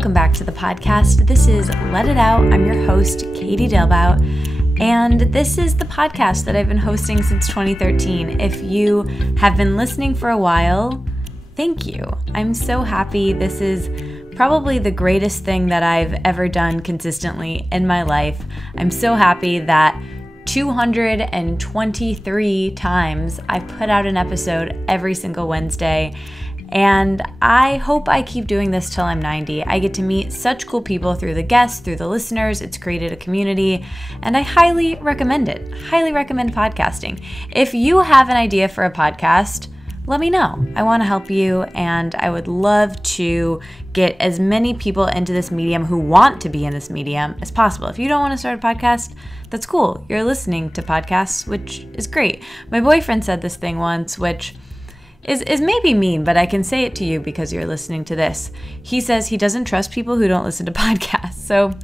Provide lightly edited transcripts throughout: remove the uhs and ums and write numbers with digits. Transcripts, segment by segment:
Welcome back to the podcast. This is Let It Out. I'm your host, Katie Dalebout, and this is the podcast that I've been hosting since 2013. If you have been listening for a while, thank you. I'm so happy. This is probably the greatest thing that I've ever done consistently in my life. I'm so happy that 223 times I've put out an episode every single Wednesday. And I hope I keep doing this till I'm 90. I get to meet such cool people through the guests, through the listeners. It's created a community, and I highly recommend it. Highly recommend podcasting. If you have an idea for a podcast, let me know. I want to help you, and I would love to get as many people into this medium who want to be in this medium as possible. If you don't want to start a podcast, that's cool. You're listening to podcasts, which is great. My boyfriend said this thing once, which is maybe mean, but I can say it to you because you're listening to this. He says he doesn't trust people who don't listen to podcasts. So,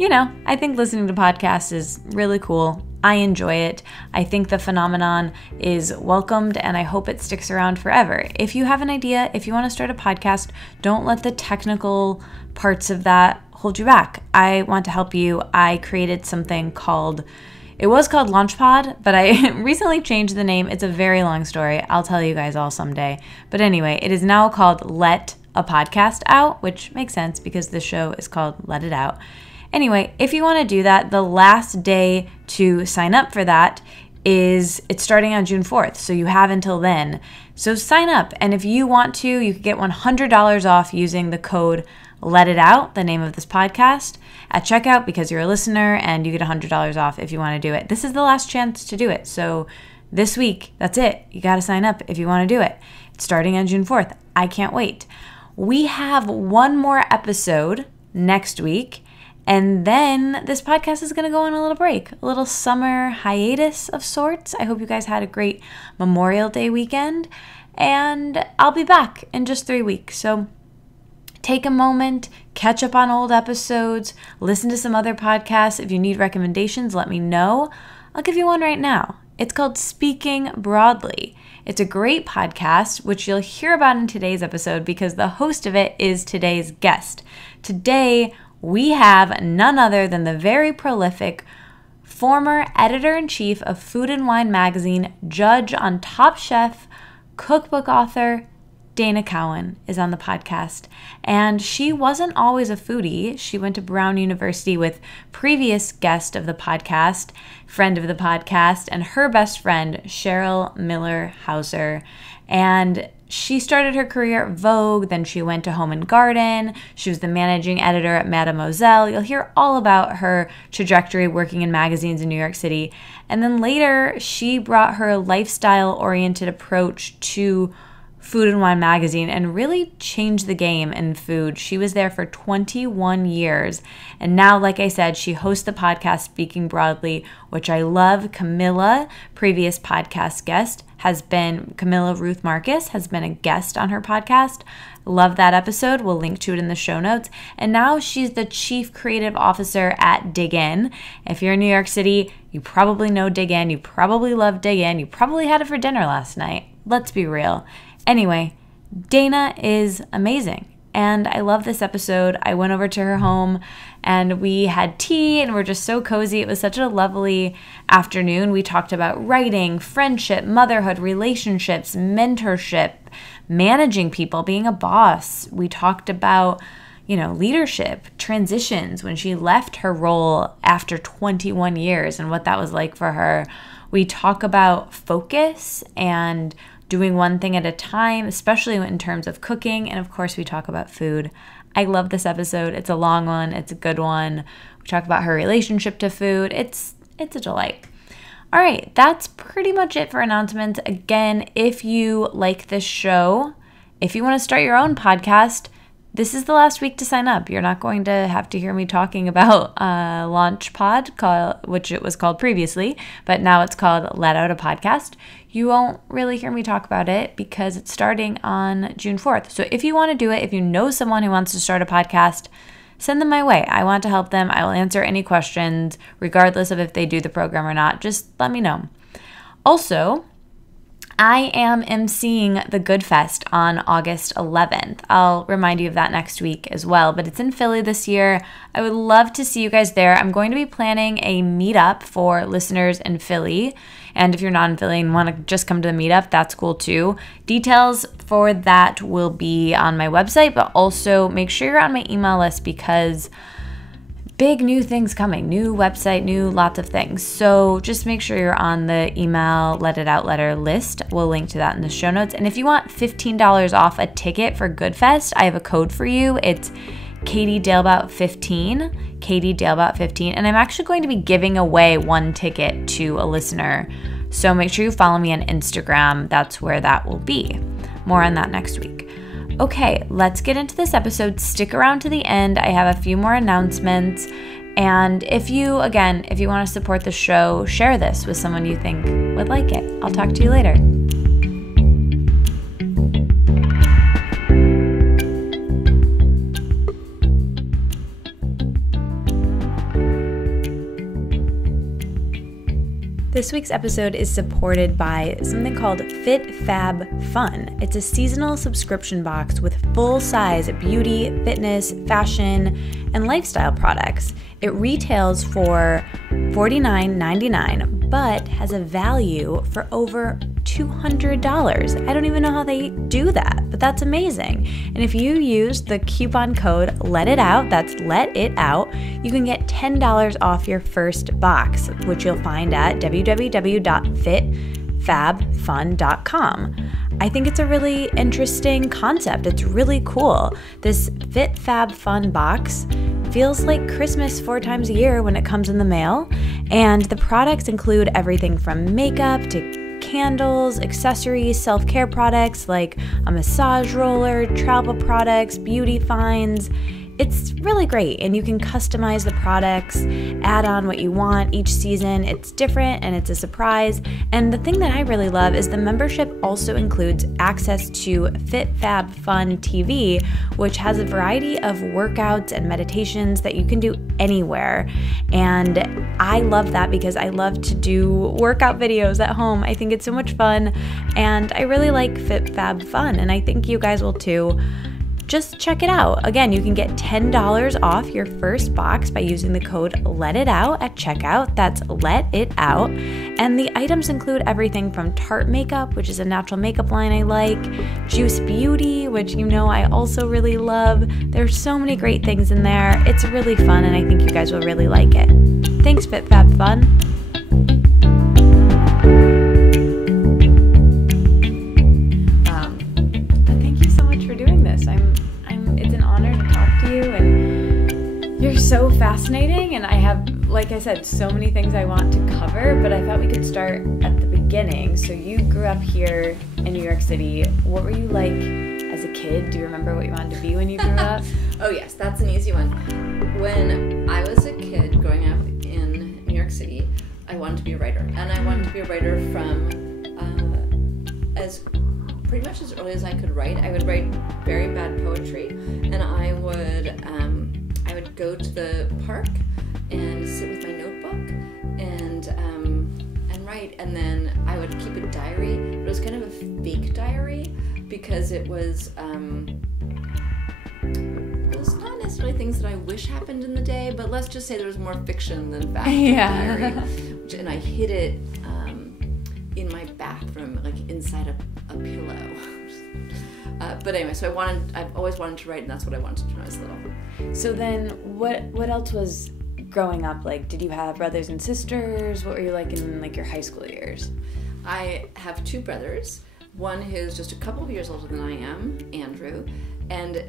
I think listening to podcasts is really cool. I enjoy it. I think the phenomenon is welcomed, and I hope it sticks around forever. If you have an idea, if you want to start a podcast, don't let the technical parts of that hold you back. I want to help you. I created something called It was called Launchpod, but I recently changed the name. It's a very long story. I'll tell you guys all someday. But anyway, it is now called Let a Podcast Out, which makes sense because the show is called Let It Out. Anyway, if you want to do that, the last day to sign up for that it's starting on June 4th. So you have until then. So sign up. And if you want to, you can get $100 off using the code Let It Out, the name of this podcast, at checkout because you're a listener, and you get $100 off if you want to do it. This is the last chance to do it. So this week, that's it. You got to sign up if you want to do it. It's starting on June 4th. I can't wait. We have one more episode next week, and then this podcast is going to go on a little break, a little summer hiatus of sorts. I hope you guys had a great Memorial Day weekend, and I'll be back in just 3 weeks. So take a moment, catch up on old episodes, listen to some other podcasts. If you need recommendations, let me know. I'll give you one right now. It's called Speaking Broadly. It's a great podcast, which you'll hear about in today's episode because the host of it is today's guest. Today, we have none other than the very prolific former editor-in-chief of Food and Wine magazine, judge on Top Chef, cookbook author, Dana Cowin is on the podcast, and she wasn't always a foodie. She went to Brown University with previous guest of the podcast, friend of the podcast, and her best friend, Cheryl Miller Hauser. And she started her career at Vogue, then she went to Home and Garden. She was the managing editor at Mademoiselle. You'll hear all about her trajectory working in magazines in New York City. And then later, she brought her lifestyle-oriented approach to Food and Wine magazine and really changed the game in food. She was there for 21 years. And now, like I said, she hosts the podcast Speaking Broadly, which I love. Camilla, previous podcast guest, Camilla Ruth Marcus has been a guest on her podcast. Love that episode. We'll link to it in the show notes. And now she's the chief creative officer at Dig In. If you're in New York City, you probably know Dig In. You probably love Dig In. You probably had it for dinner last night. Let's be real. Anyway, Dana is amazing, and I love this episode. I went over to her home, and we had tea, and we're just so cozy. It was such a lovely afternoon. We talked about writing, friendship, motherhood, relationships, mentorship, managing people, being a boss. We talked about, leadership, transitions, when she left her role after 21 years and what that was like for her. We talk about focus and doing one thing at a time, especially in terms of cooking. And of course, we talk about food. I love this episode. It's a long one. It's a good one. We talk about her relationship to food. It's a delight. All right, that's pretty much it for announcements. Again, if you like this show, if you want to start your own podcast, this is the last week to sign up. You're not going to have to hear me talking about Launchpod, which it was called previously, but now it's called Let Out a Podcast. You won't really hear me talk about it because it's starting on June 4th. So if you want to do it, if you know someone who wants to start a podcast, send them my way. I want to help them. I will answer any questions, regardless of if they do the program or not. Just let me know. Also, I am emceeing the Good Fest on August 11th. I'll remind you of that next week as well, but it's in Philly this year. I would love to see you guys there. I'm going to be planning a meetup for listeners in Philly, and if you're not in Philly and want to just come to the meetup, that's cool too. Details for that will be on my website, but also make sure you're on my email list because big new things coming, new website, new lots of things. So just make sure you're on the email Let It Out Letter list. We'll link to that in the show notes. And if you want $15 off a ticket for GoodFest, I have a code for you. It's Katie Dalebout 15, Katie Dalebout 15. And I'm actually going to be giving away one ticket to a listener. So make sure you follow me on Instagram. That's where that will be. More on that next week. Okay, let's get into this episode. Stick around to the end. I have a few more announcements. And if you want to support the show, share this with someone you think would like it. I'll talk to you later. This week's episode is supported by something called Fit Fab Fun. It's a seasonal subscription box with full-size beauty, fitness, fashion, and lifestyle products. It retails for $49.99, but has a value for over $200. I don't even know how they do that, but that's amazing. And if you use the coupon code Let It Out, that's Let It Out, you can get $10 off your first box, which you'll find at www.fitfabfun.com. I think it's a really interesting concept. It's really cool. This Fit Fab Fun box feels like Christmas 4 times a year when it comes in the mail, and the products include everything from makeup to candles, accessories, self-care products like a massage roller, travel products, beauty finds. It's really great, and you can customize the products, add on what you want each season. It's different and it's a surprise. And the thing that I really love is the membership also includes access to Fit Fab Fun TV, which has a variety of workouts and meditations that you can do anywhere. And I love that because I love to do workout videos at home. I think it's so much fun, and I really like Fit Fab Fun, and I think you guys will too. Just check it out. Again, you can get $10 off your first box by using the code Let It Out at checkout. That's Let It Out. And the items include everything from Tarte Makeup, which is a natural makeup line I like, Juice Beauty, which you know I also really love. There's so many great things in there. It's really fun, and I think you guys will really like it. Thanks, Fit Fab Fun. So fascinating, and I have, like I said, so many things I want to cover, but I thought we could start at the beginning. So you grew up here in New York City. What were you like as a kid? Do you remember what you wanted to be when you grew up? Oh yes, that's an easy one. When I was a kid growing up in New York City, I wanted to be a writer, and I wanted to be a writer from as pretty much as early as I could write. I would write very bad poetry, and I would go to the park and sit with my notebook and write, and then I would keep a diary. It was kind of a fake diary because it was not necessarily things that I wish happened in the day, but let's just say there was more fiction than fact in the diary. And I hid it in my bathroom, like inside a pillow. But anyway, so I've always wanted to write, and that's what I wanted to do when I was little. So then, what else was growing up like? Did you have brothers and sisters? What were you like in like your high school years? I have 2 brothers. One who's just a couple of years older than I am, Andrew, and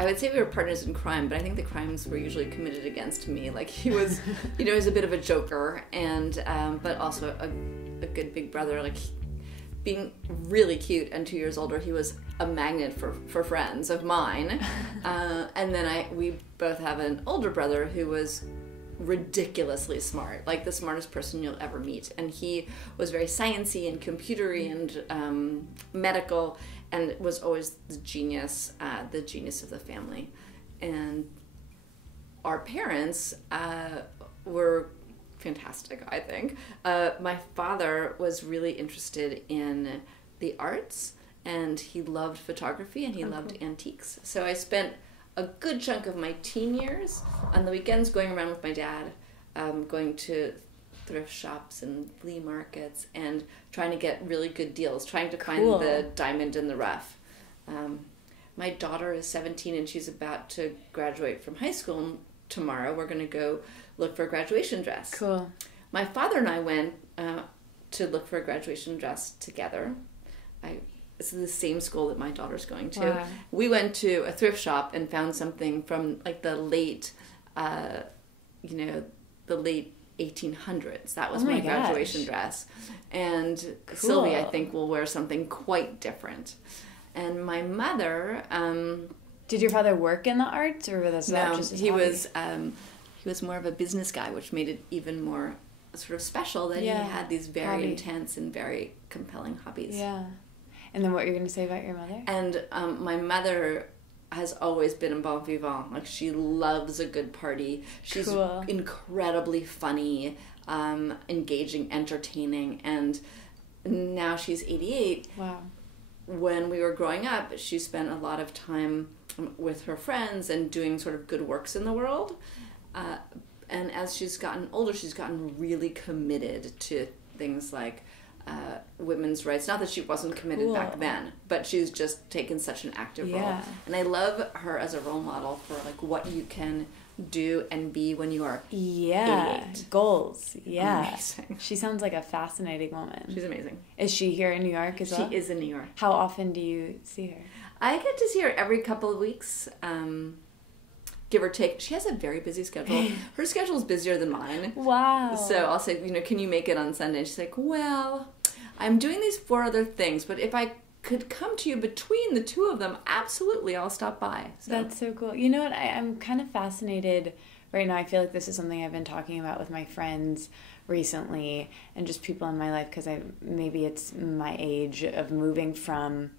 I would say we were partners in crime, but I think the crimes were usually committed against me. Like he was, he was a bit of a joker, and but also a good big brother. Like being really cute and 2 years older, he was a magnet for friends of mine. And then we both have an older brother who was ridiculously smart, like the smartest person you'll ever meet. And he was very sciencey and computery and medical, and was always the genius of the family. And our parents were fantastic, I think. My father was really interested in the arts, and he loved photography, and he loved antiques. So I spent a good chunk of my teen years on the weekends going around with my dad, going to thrift shops and flea markets and trying to get really good deals, trying to find the diamond in the rough. My daughter is 17 and she's about to graduate from high school tomorrow. We're going to go look for a graduation dress. Cool. My father and I went to look for a graduation dress together. It's the same school that my daughter's going to. Wow. We went to a thrift shop and found something from like the late 1800s. That was my graduation dress. And Sylvie, I think, will wear something quite different. And my mother... Did your father work in the arts, or was that just his hobby? He was more of a business guy, which made it even more sort of special that he had these very intense and very compelling hobbies. Yeah. And then what you're going to say about your mother? And my mother has always been a bon vivant. Like, she loves a good party. She's incredibly funny, engaging, entertaining, and now she's 88. Wow. When we were growing up, she spent a lot of time with her friends and doing sort of good works in the world. And as she's gotten older, she's gotten really committed to things like women's rights. Not that she wasn't committed back then, but she's just taken such an active role. And I love her as a role model for like what you can do and be when you are 88. Goals. Amazing. She sounds like a fascinating woman. She's amazing. Is she here in New York as well? She is in New York. How often do you see her? I get to see her every couple of weeks, give or take. She has a very busy schedule. Her schedule is busier than mine. Wow. So I'll say, can you make it on Sunday? And she's like, well, I'm doing these 4 other things, but if I could come to you between the 2 of them, absolutely, I'll stop by. So. That's so cool. You know what? I'm kind of fascinated right now. I feel like this is something I've been talking about with my friends recently and just people in my life, because maybe it's my age of moving from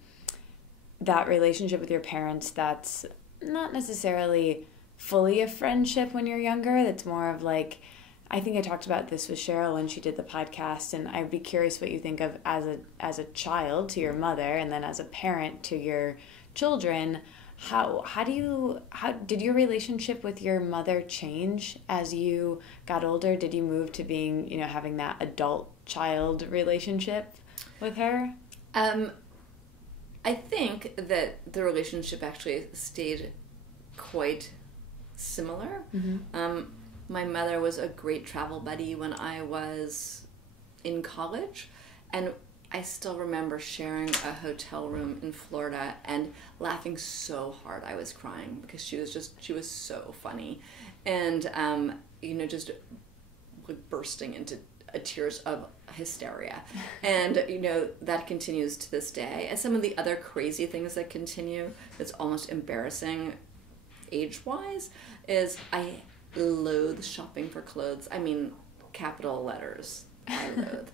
that relationship with your parents that's not necessarily fully a friendship when you're younger. That's more of like, I think I talked about this with Cheryl when she did the podcast, and I'd be curious what you think of as a child to your mother, and then as a parent to your children. How did your relationship with your mother change as you got older? Did you move to being, having that adult-child relationship with her? I think that the relationship actually stayed quite similar. Mm-hmm. My mother was a great travel buddy when I was in college, and I still remember sharing a hotel room in Florida and laughing so hard I was crying because she was so funny, and just bursting into tears of hysteria. And that continues to this day. And some of the other crazy things that continue that's almost embarrassing age-wise is I loathe shopping for clothes. I mean, capital letters. I loathe.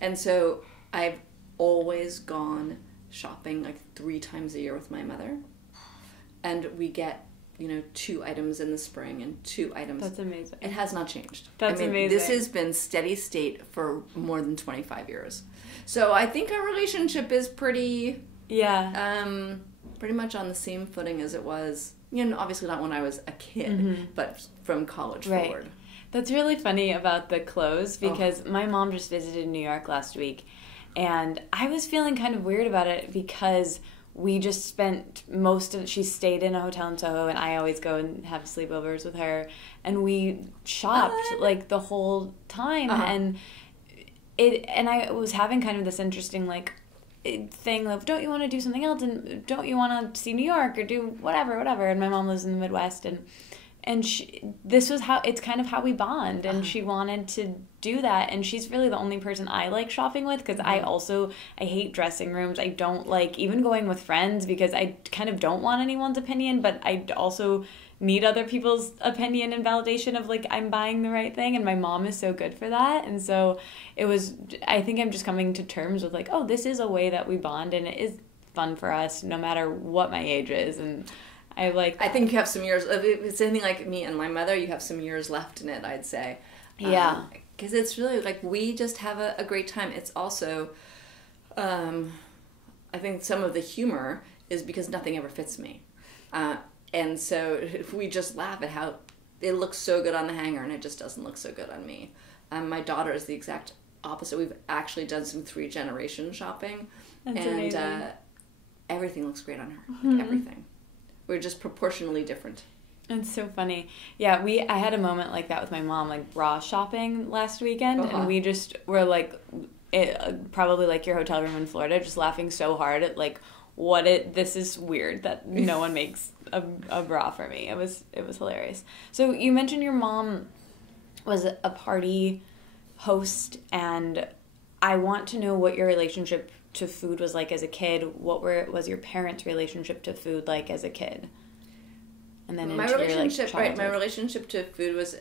And so I've always gone shopping like 3 times a year with my mother. And we get, 2 items in the spring and 2 items. That's amazing. It has not changed. That's amazing. This has been steady state for more than 25 years. So I think our relationship is pretty much on the same footing as it was, obviously not when I was a kid, but from college forward. That's really funny about the clothes, because my mom just visited New York last week, and I was feeling kind of weird about it because we just spent she stayed in a hotel in Soho, and I always go and have sleepovers with her, and we shopped like the whole time, and I was having kind of this interesting thing of, don't you want to do something else, and don't you want to see New York or do whatever, and my mom lives in the Midwest, and this was it's kind of how we bond, and she wanted to do that, and she's really the only person I like shopping with, because I hate dressing rooms. I don't like even going with friends because I kind of don't want anyone's opinion, but I also need other people's opinion and validation of I'm buying the right thing, and my mom is so good for that. And so I think I'm just coming to terms with this is a way that we bond, and it is fun for us no matter what my age is. And I think you have some years, if it's anything like me and my mother, you have some years left in it, I'd say. Yeah. Because it's really like we just have a great time. It's also, I think some of the humor is because nothing ever fits me. And so we just laugh at how it looks so good on the hanger and it just doesn't look so good on me. My daughter is the exact opposite. We've actually done some 3-generation shopping. That's amazing. Everything looks great on her. Like everything. We're just proportionally different. It's so funny. Yeah, I had a moment like that with my mom, like bra shopping last weekend, and we just were like, probably like your hotel room in Florida, just laughing so hard at like this is weird that no one makes a bra for me. It was hilarious. So you mentioned your mom was a party host, and I want to know what your relationship to food was like as a kid. What was your parents' relationship to food like as a kid? And then my relationship to food was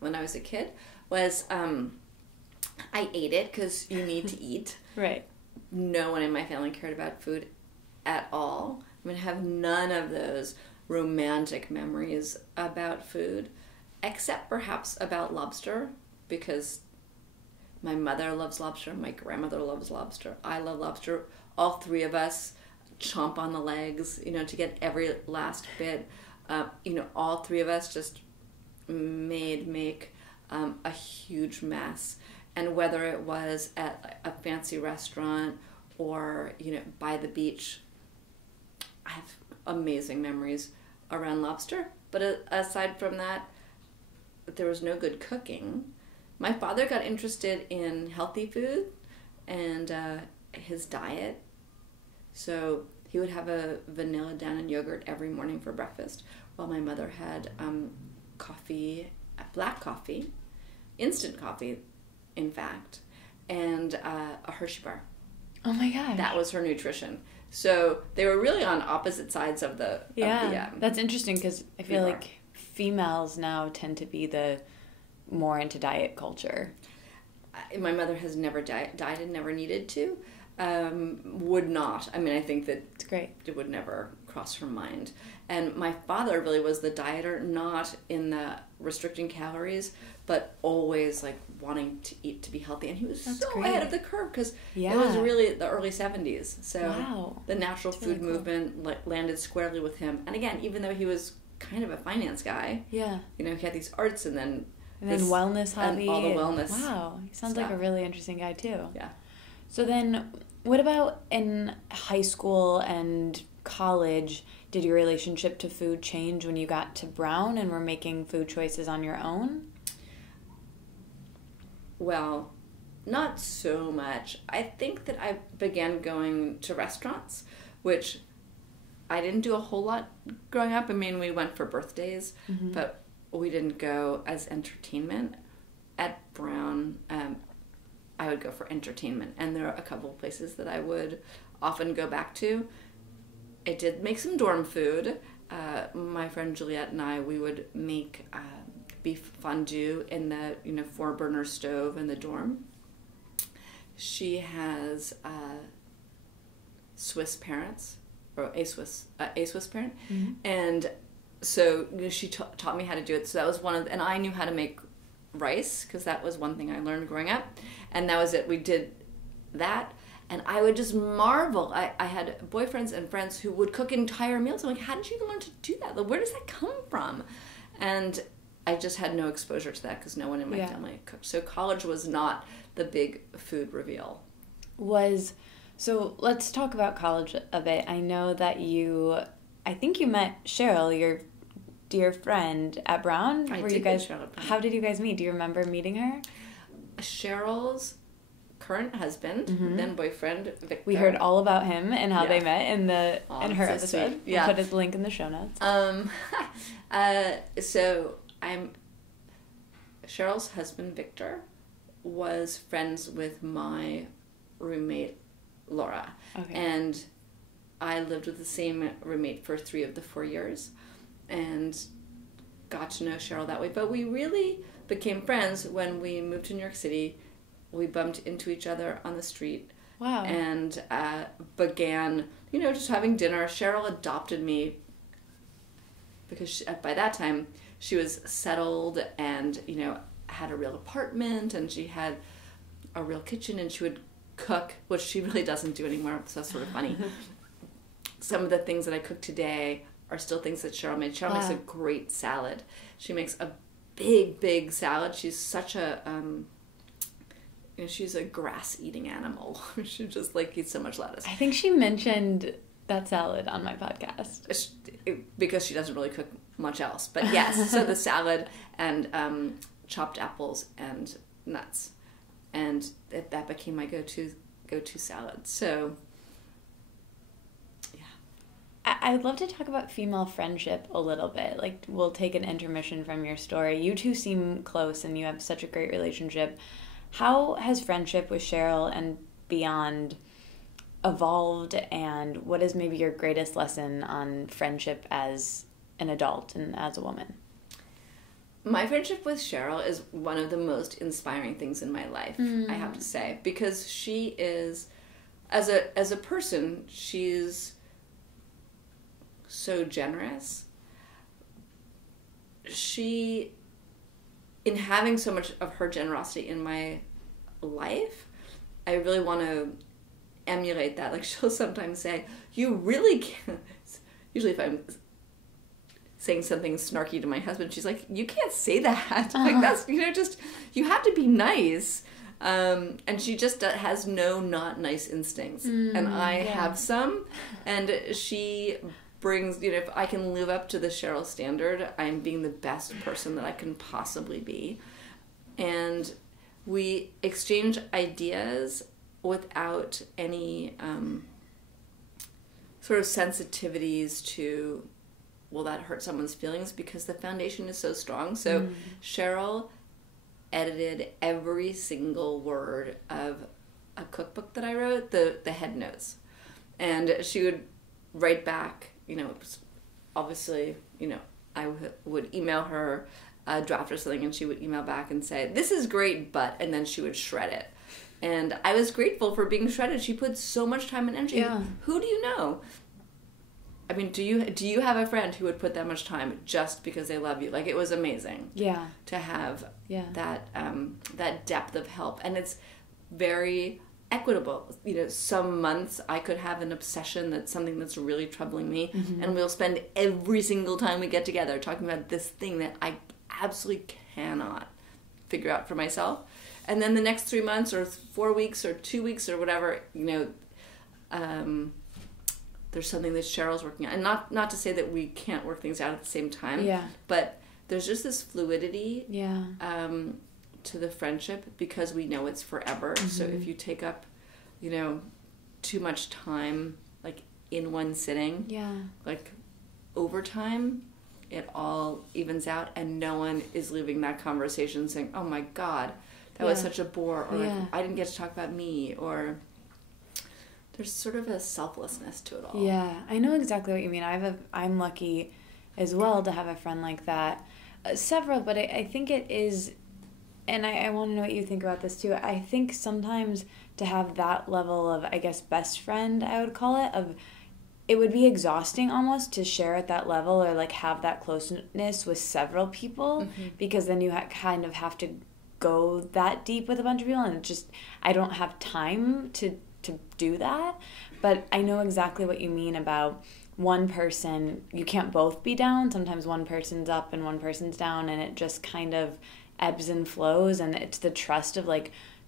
when I was a kid was I ate it because you need to eat. Right. No one in my family cared about food at all. I mean, I have none of those romantic memories about food, except perhaps about lobster, because my mother loves lobster, my grandmother loves lobster, I love lobster. All three of us chomp on the legs, to get every last bit. All three of us just make a huge mess. And whether it was at a fancy restaurant or, by the beach, I have amazing memories around lobster. But aside from that, there was no good cooking. My father got interested in healthy food and his diet. So he would have a vanilla down and yogurt every morning for breakfast, while my mother had coffee, black coffee, instant coffee, in fact, and a Hershey bar. Oh my gosh. That was her nutrition. So they were really on opposite sides of the... That's interesting because I feel like females now tend to be the more into diet culture. My mother has never dieted, never needed to. Would not. I mean, I think that it's great. It would never cross her mind. And my father really was the dieter, not in the restricting calories, but always like wanting to eat to be healthy. And he was ahead of the curve because it was really the early 70s. So the natural food movement landed squarely with him. And again, even though he was kind of a finance guy, he had these arts and then wellness hobby. And all the wellness. Wow. He sounds like a really interesting guy too. Yeah. So then, what about in high school and college? Did your relationship to food change when you got to Brown and were making food choices on your own? Well, not so much. I think that I began going to restaurants, which I didn't do a whole lot growing up. I mean, we went for birthdays, but we didn't go as entertainment. At Brown, I would go for entertainment, and there are a couple of places that I would often go back to. I did make some dorm food. My friend Juliet and we would make beef fondue in the 4-burner stove in the dorm. She has Swiss parents, or a Swiss parent, and so she taught me how to do it. So that was and I knew how to make rice because that was one thing I learned growing up, and that was it. We did that. And I would just marvel. I had boyfriends and friends who would cook entire meals. I'm like, how did you even learn to do that? Like, where does that come from? And I just had no exposure to that because no one in my family cooked. So college was not the big food reveal. So let's talk about college a bit. I know that I think you met Cheryl, your dear friend, at Brown. How did you guys meet? Do you remember meeting her? Cheryl's current husband, then boyfriend, Victor. We heard all about him and how they met in her episode. Sweet. We'll put his link in the show notes. So Cheryl's husband, Victor, was friends with my roommate, Laura. Okay. And I lived with the same roommate for 3 of the 4 years and got to know Cheryl that way. But we really became friends when we moved to New York City. We bumped into each other on the street. Wow. And began, just having dinner. Cheryl adopted me because by that time she was settled and, had a real apartment, and she had a real kitchen, and she would cook, which she really doesn't do anymore, so that's sort of funny. Some of the things that I cook today are still things that Cheryl made. Cheryl makes a great salad. She makes a big salad. She's such a she's a grass-eating animal. She just eats so much lettuce. I think she mentioned that salad on my podcast. Because she doesn't really cook much else. But yes, so the salad and chopped apples and nuts. And that became my go-to salad. So, yeah. I'd love to talk about female friendship a little bit. We'll take an intermission from your story. You two seem close and you have such a great relationship. How has friendship with Cheryl and beyond evolved, and what is maybe your greatest lesson on friendship as an adult and as a woman? My friendship with Cheryl is one of the most inspiring things in my life, I have to say, because she is, as a person, she's so generous. She, in having so much of her generosity in my life, I really want to emulate that. She'll sometimes say, you really can't, usually if I'm saying something snarky to my husband, she's like, you can't say that. That's, just, you have to be nice. And she just has no not nice instincts. And I have some. And she brings, if I can live up to the Cheryl standard, I'm being the best person that I can possibly be. And we exchange ideas without any sort of sensitivities to, will that hurt someone's feelings, because the foundation is so strong. So Cheryl edited every single word of a cookbook that I wrote, the head notes. And she would write back, obviously, I would email her a draft or something, and she would email back and say, this is great, but, and then she would shred it. And I was grateful for being shredded. She put so much time and energy. Yeah. Who do you know? I mean, do you have a friend who would put that much time just because they love you? It was amazing. Yeah. To have that depth of help, and it's very equitable. Some months I could have an obsession that's something that's really troubling me, and we'll spend every single time we get together talking about this thing that I absolutely cannot figure out for myself. And then the next 3 months or 4 weeks or 2 weeks or whatever, there's something that Cheryl's working on. And not to say that we can't work things out at the same time. Yeah. But there's just this fluidity yeah. To the friendship, because we know it's forever. So if you take up, too much time, in one sitting, over time, it all evens out, and no one is leaving that conversation saying, oh my God, that was such a bore, or I didn't get to talk about me, or there's sort of a selflessness to it all. Yeah, I know exactly what you mean. I'm lucky as well to have a friend like that. Several, but I think it is, and I want to know what you think about this too. I think sometimes to have that level of, I guess, best friend, I would call it, it would be exhausting almost to share at that level, or have that closeness with several people, because then you kind of have to go that deep with a bunch of people, and I don't have time to do that. But I know exactly what you mean about one person. You can't both be down. Sometimes one person's up and one person's down, and it just kind of ebbs and flows. And it's the trust of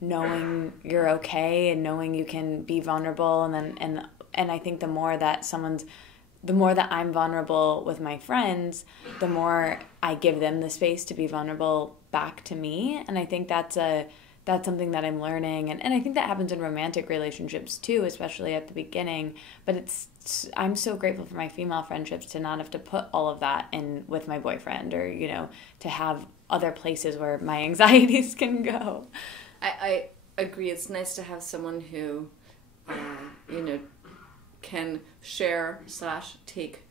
knowing you're okay and knowing you can be vulnerable. And I think the more that I'm vulnerable with my friends, the more I give them the space to be vulnerable back to me. And I think that's something that I'm learning. And I think that happens in romantic relationships too, especially at the beginning. But I'm so grateful for my female friendships to not have to put all of that in with my boyfriend, or, to have other places where my anxieties can go. I agree. It's nice to have someone who, can share / take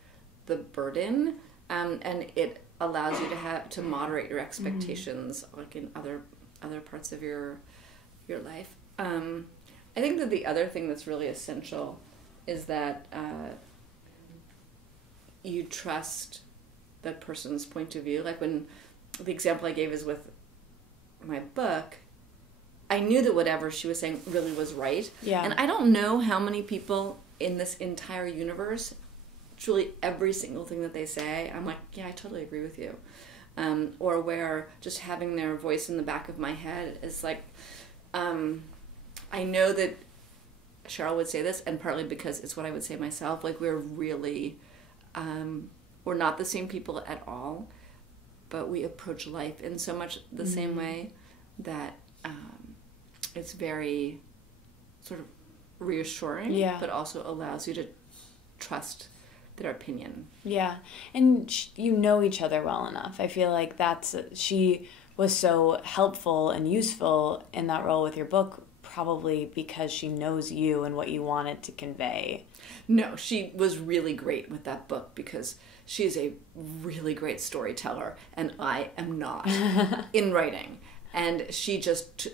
the burden, and it allows you to moderate your expectations, in other parts of your life. I think that the other thing that's really essential is that you trust the person's point of view. When the example I gave is with my book, I knew that whatever she was saying really was right. Yeah. And I don't know how many people in this entire universe, truly every single thing that they say, I'm like, yeah, I totally agree with you. Or where just having their voice in the back of my head is like, I know that Cheryl would say this, and partly because it's what I would say myself, like we're really, we're not the same people at all, but we approach life in so much the same way that it's very sort of reassuring, but also allows you to trust their opinion. Yeah, and you know each other well enough. I feel like she was so helpful and useful in that role with your book, probably because she knows you and what you wanted to convey. No, she was really great with that book because she's a really great storyteller, and I am not in writing. And she just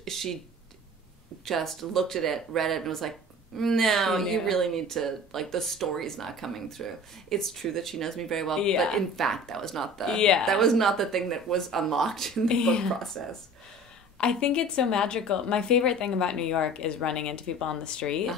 looked at it, read it, and was like, no, you really need to, like, the story's not coming through. It's true that she knows me very well, but in fact, that was not the thing that was unlocked in the book process. I think it's so magical. My favorite thing about New York is running into people on the street.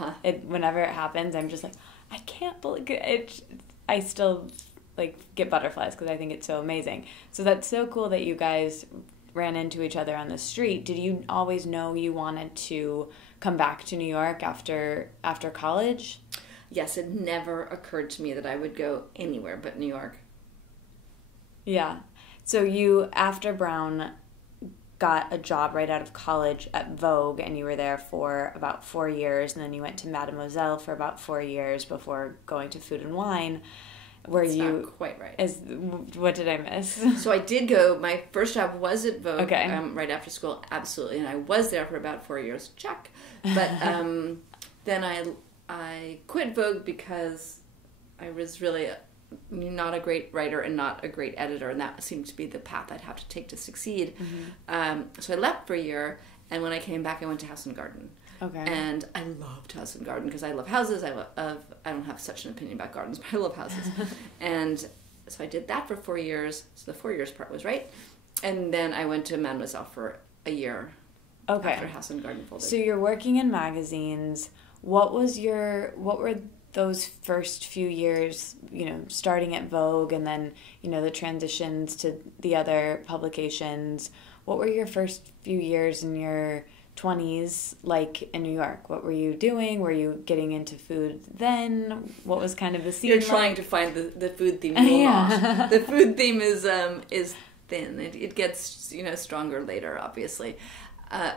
Whenever it happens, I'm just like, I can't believe it. I still, like, get butterflies because I think it's so amazing. So that's so cool that you guys ran into each other on the street. Did you always know you wanted to come back to New York after college? Yes, it never occurred to me that I would go anywhere but New York. Yeah. So you, after Brown, got a job right out of college at Vogue, and you were there for about 4 years, and then you went to Mademoiselle for about 4 years before going to Food and Wine. That's not quite right. What did I miss? So I did go, my first job was at Vogue right after school, absolutely, and I was there for about 4 years, check. But then I quit Vogue because I was really not a great writer and not a great editor, and that seemed to be the path I'd have to take to succeed. So I left for a year, and when I came back, I went to House and Garden. Okay. And I loved House and Garden because I love houses. I don't have such an opinion about gardens, but I love houses. And so I did that for 4 years. So the 4 years part was right. And then I went to Mademoiselle for a year after House and Garden folded. So you're working in magazines. What were those first few years, starting at Vogue and then, the transitions to the other publications? What were your first few years in your 20s like in New York? What were you doing? Were you getting into food then? What was kind of the scene? You're trying to find the food theme. The food theme is thin. It gets stronger later, obviously.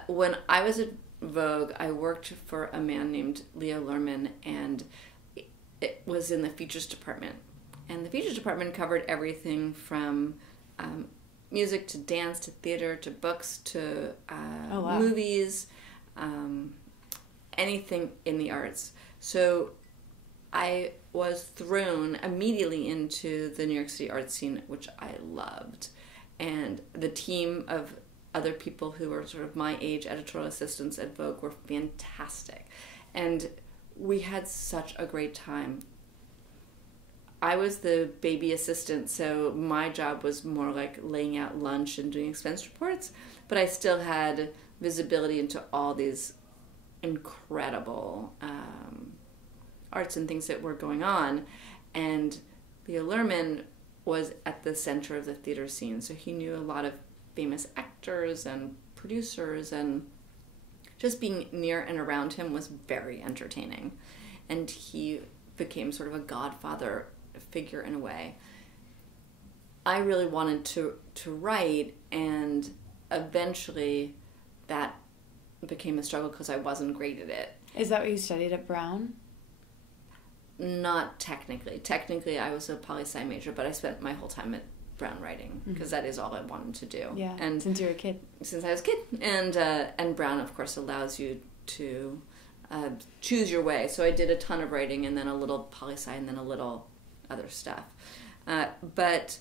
When I was at Vogue, I worked for a man named Leo Lerman, and it was in the features department. And the features department covered everything from music to dance to theater to books to movies, anything in the arts. So I was thrown immediately into the New York City art scene, which I loved. And the team of other people who were sort of my age editorial assistants at Vogue were fantastic. And we had such a great time. I was the baby assistant, so my job was more like laying out lunch and doing expense reports, but I still had visibility into all these incredible arts and things that were going on. And Leo Lerman was at the center of the theater scene, so he knew a lot of famous actors and producers, and just being near and around him was very entertaining. And he became sort of a godfather figure in a way. I really wanted to write, and eventually that became a struggle because I wasn't great at it. Is that what you studied at Brown? Not technically. Technically, I was a poli-sci major, but I spent my whole time at Brown writing because that is all I wanted to do. Yeah, and since you were a kid. Since I was a kid. And Brown, of course, allows you to choose your way. So I did a ton of writing and then a little poli-sci and then a little other stuff. But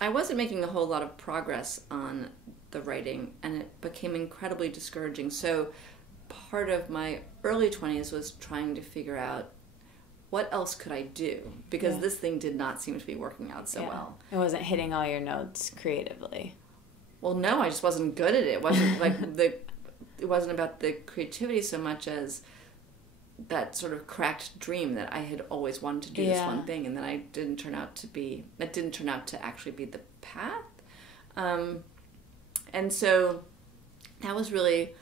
I wasn't making a whole lot of progress on the writing, and it became incredibly discouraging. So part of my early 20s was trying to figure out what else could I do, because this thing did not seem to be working out so well. It wasn't hitting all your notes creatively. well, no, I just wasn't good at it. It wasn't like it wasn't about the creativity so much as that sort of cracked dream that I had always wanted to do this one thing, and then that didn't turn out to actually be the path. And so it was really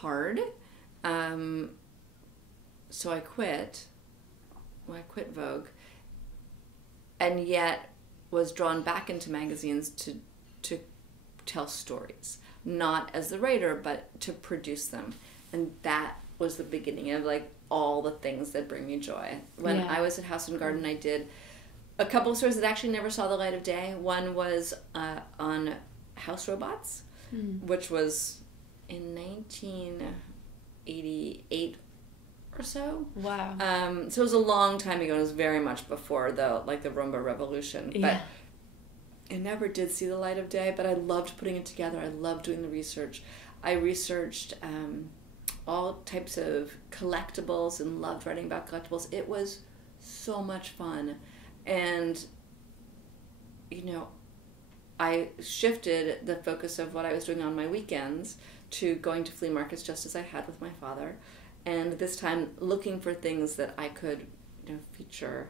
hard. So I quit. Well, I quit Vogue, and yet was drawn back into magazines to tell stories, not as the writer, but to produce them. And that was the beginning of like all the things that bring me joy. When I was at House and Garden, I did a couple of stories that actually never saw the light of day. One was on house robots, which was in 1988 or so. Wow. So it was a long time ago. It was very much before the Roomba revolution. But it never did see the light of day, but I loved putting it together. I loved doing the research. I researched all types of collectibles and loved writing about collectibles. It was so much fun. And, I shifted the focus of what I was doing on my weekends to going to flea markets just as I had with my father. And this time looking for things that I could feature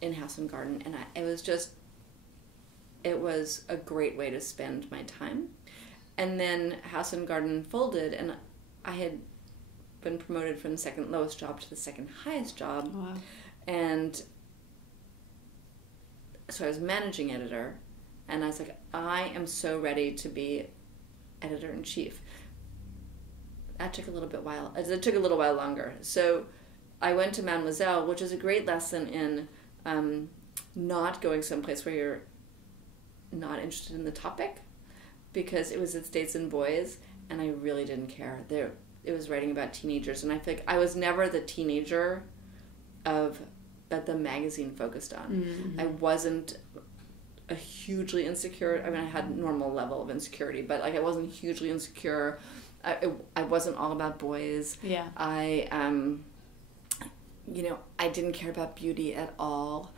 in House and Garden. And it was a great way to spend my time. And then House and Garden folded, and I had been promoted from the second lowest job to the second highest job. Wow. And so I was managing editor, and I was like, I am so ready to be editor-in-chief. That took a little while longer. So I went to Mademoiselle, which is a great lesson in not going someplace where you're not interested in the topic, because it was It States and Boys, and I really didn't care. It was writing about teenagers, and I feel like I was never the teenager that the magazine focused on. Mm-hmm. I wasn't a hugely insecure. I mean, I had a normal level of insecurity, but I wasn't hugely insecure. I wasn't all about boys. Yeah. I didn't care about beauty at all.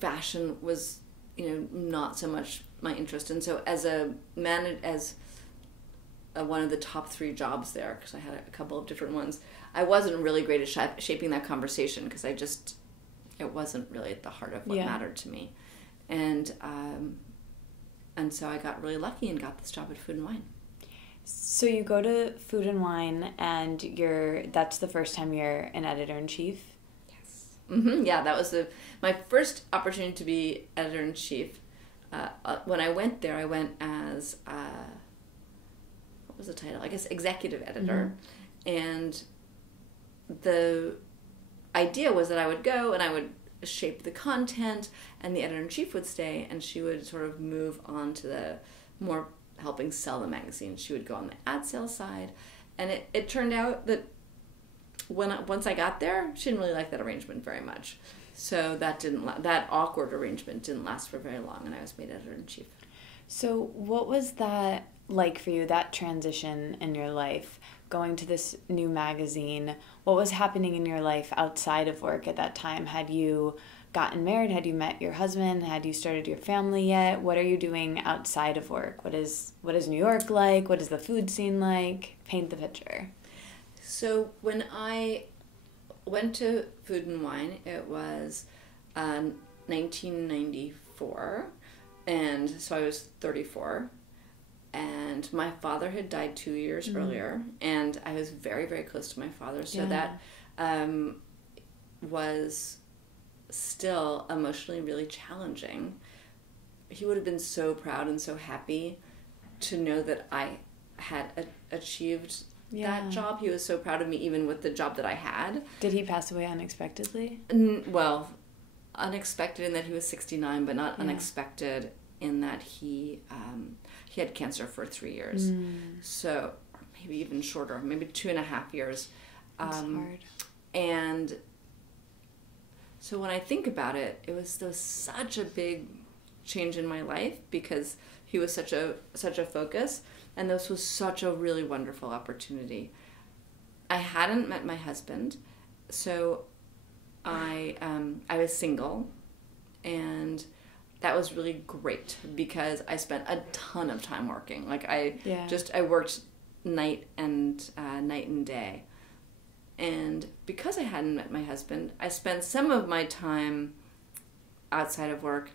Fashion was, not so much my interest. And so as one of the top 3 jobs there, because I had a couple of different ones, I wasn't really great at shaping that conversation, because it wasn't really at the heart of what mattered to me. And so I got really lucky and got this job at Food and Wine. So you go to Food and Wine, and that's the first time you're an editor-in-chief? Yes. Mm-hmm. Yeah, that was my first opportunity to be editor-in-chief. When I went there, I went as, what was the title? I guess executive editor. Mm-hmm. And the idea was that I would go and I would shape the content, and the editor-in-chief would stay, and she would sort of move on to the more helping sell the magazine. She would go on the ad sales side, and it turned out that once I got there, she didn't really like that arrangement very much. So that awkward arrangement didn't last for very long, and I was made editor-in-chief. So what was that like for you, that transition in your life, going to this new magazine? What was happening in your life outside of work at that time? Had you gotten married? Had you met your husband? Had you started your family yet? What are you doing outside of work? What is New York like? What is the food scene like? Paint the picture. So when I went to Food and Wine, it was 1994, and so I was 34. And my father had died 2 years earlier, and I was very, very close to my father. So that was still emotionally really challenging. He would have been so proud and so happy to know that I had achieved that job. He was so proud of me, even with the job that I had. Did he pass away unexpectedly? Well, unexpected in that he was 69, but not unexpected in that he had cancer for 3 years. So maybe even shorter, maybe 2.5 years. That's hard. And so when I think about it, it was such a big change in my life, because he was such a focus, and this was such a really wonderful opportunity. I hadn't met my husband, so I was single, and that was really great because I spent a ton of time working. Like I worked night and day. And because I hadn't met my husband, I spent some of my time outside of work,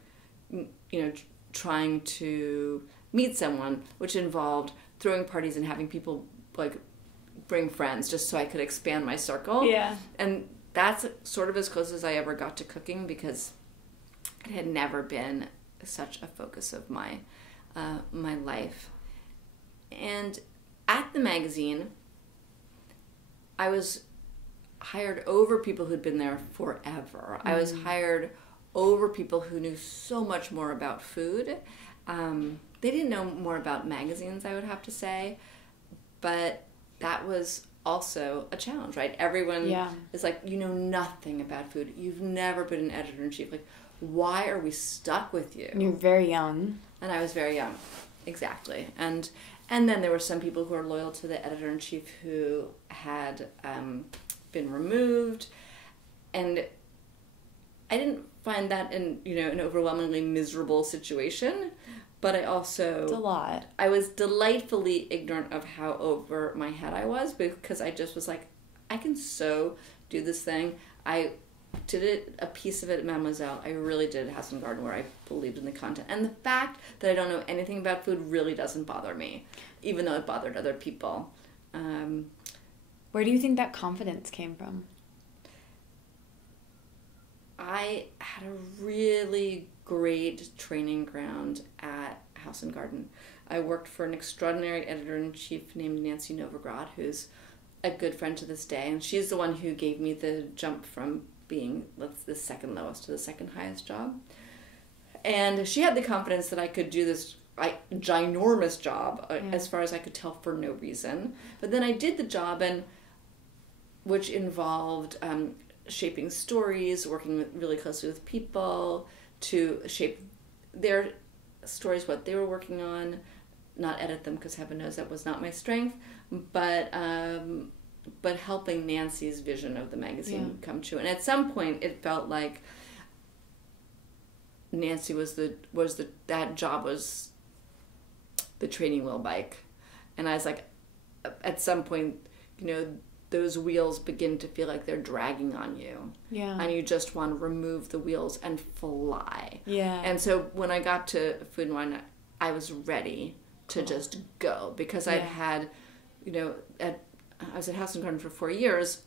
trying to meet someone, which involved throwing parties and having people like bring friends just so I could expand my circle. Yeah. And that's sort of as close as I ever got to cooking because it had never been such a focus of my my life. And at the magazine, I was hired over people who'd been there forever. I was hired over people who knew so much more about food. They didn't know more about magazines, I would have to say, but that was also a challenge, right? Everyone is like, you know nothing about food. You've never been an editor-in-chief. Like, why are we stuck with you? You're very young. And I was very young. Exactly. And then there were some people who were loyal to the editor-in-chief who had been removed. And I didn't find that an overwhelmingly miserable situation, but I also... It's a lot. I was delightfully ignorant of how over my head I was because I just was like, I can so do this thing. I did a piece of it at Mademoiselle. I really did at House and Garden where I believed in the content. And the fact that I don't know anything about food really doesn't bother me, even though it bothered other people. Where do you think that confidence came from? I had a really great training ground at House and Garden. I worked for an extraordinary editor-in-chief named Nancy Novograd, who's a good friend to this day, and she's the one who gave me the jump from being the second lowest to the second highest job. And she had the confidence that I could do this ginormous job, as far as I could tell, for no reason. But then I did the job, which involved shaping stories, working really closely with people to shape their stories, what they were working on, not edit them because heaven knows that was not my strength, but helping Nancy's vision of the magazine come true. And at some point it felt like Nancy that job was the training wheel bike. And I was like, at some point, those wheels begin to feel like they're dragging on you. Yeah. And you just want to remove the wheels and fly. Yeah. And so when I got to Food and Wine, I was ready to just go because I'd had, I was at House and Garden for 4 years.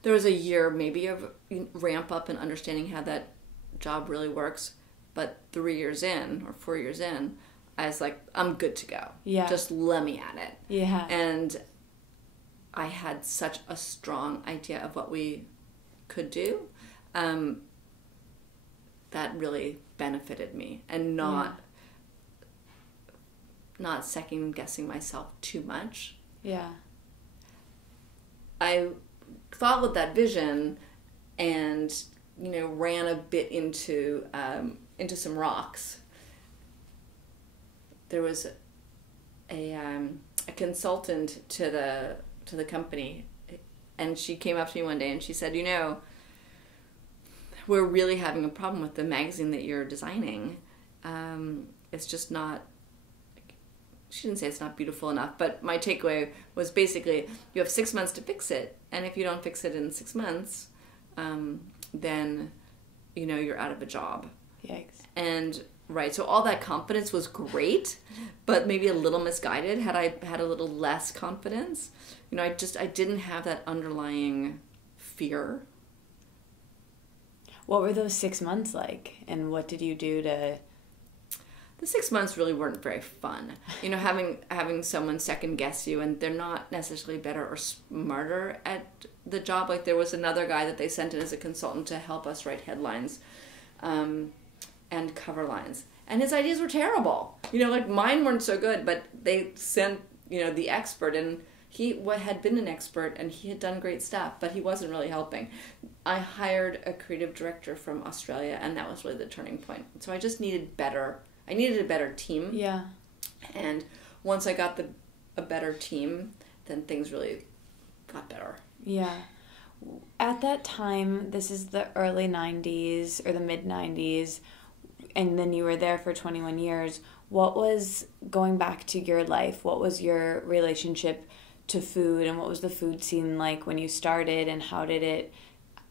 There was a year maybe of ramp up and understanding how that job really works. But 3 years in or 4 years in, I was like, I'm good to go. Yeah. Just let me at it. Yeah. And I had such a strong idea of what we could do that really benefited me, and not second guessing myself too much. Yeah. I followed that vision and ran a bit into some rocks. There was a consultant to the company, and she came up to me one day and she said, we're really having a problem with the magazine that you're designing. It's just not, she didn't say it's not beautiful enough, but my takeaway was basically you have 6 months to fix it, and if you don't fix it in 6 months, then you're out of a job. Yikes. And right, so all that confidence was great, but maybe a little misguided. Had I had a little less confidence, I didn't have that underlying fear. What were those 6 months like, and what did you do to... The 6 months really weren't very fun. Having someone second guess you, and they're not necessarily better or smarter at the job. Like, there was another guy that they sent in as a consultant to help us write headlines and cover lines. And his ideas were terrible. Mine weren't so good, but they sent, the expert, and he had been an expert, and he had done great stuff, but he wasn't really helping. I hired a creative director from Australia, and that was really the turning point. So I just needed I needed a better team. Yeah. And once I got a better team, then things really got better. Yeah. At that time, this is the early 90s or the mid 90s, and then you were there for 21 years. What was, going back to your life, what was your relationship to food, and what was the food scene like when you started, and how did it,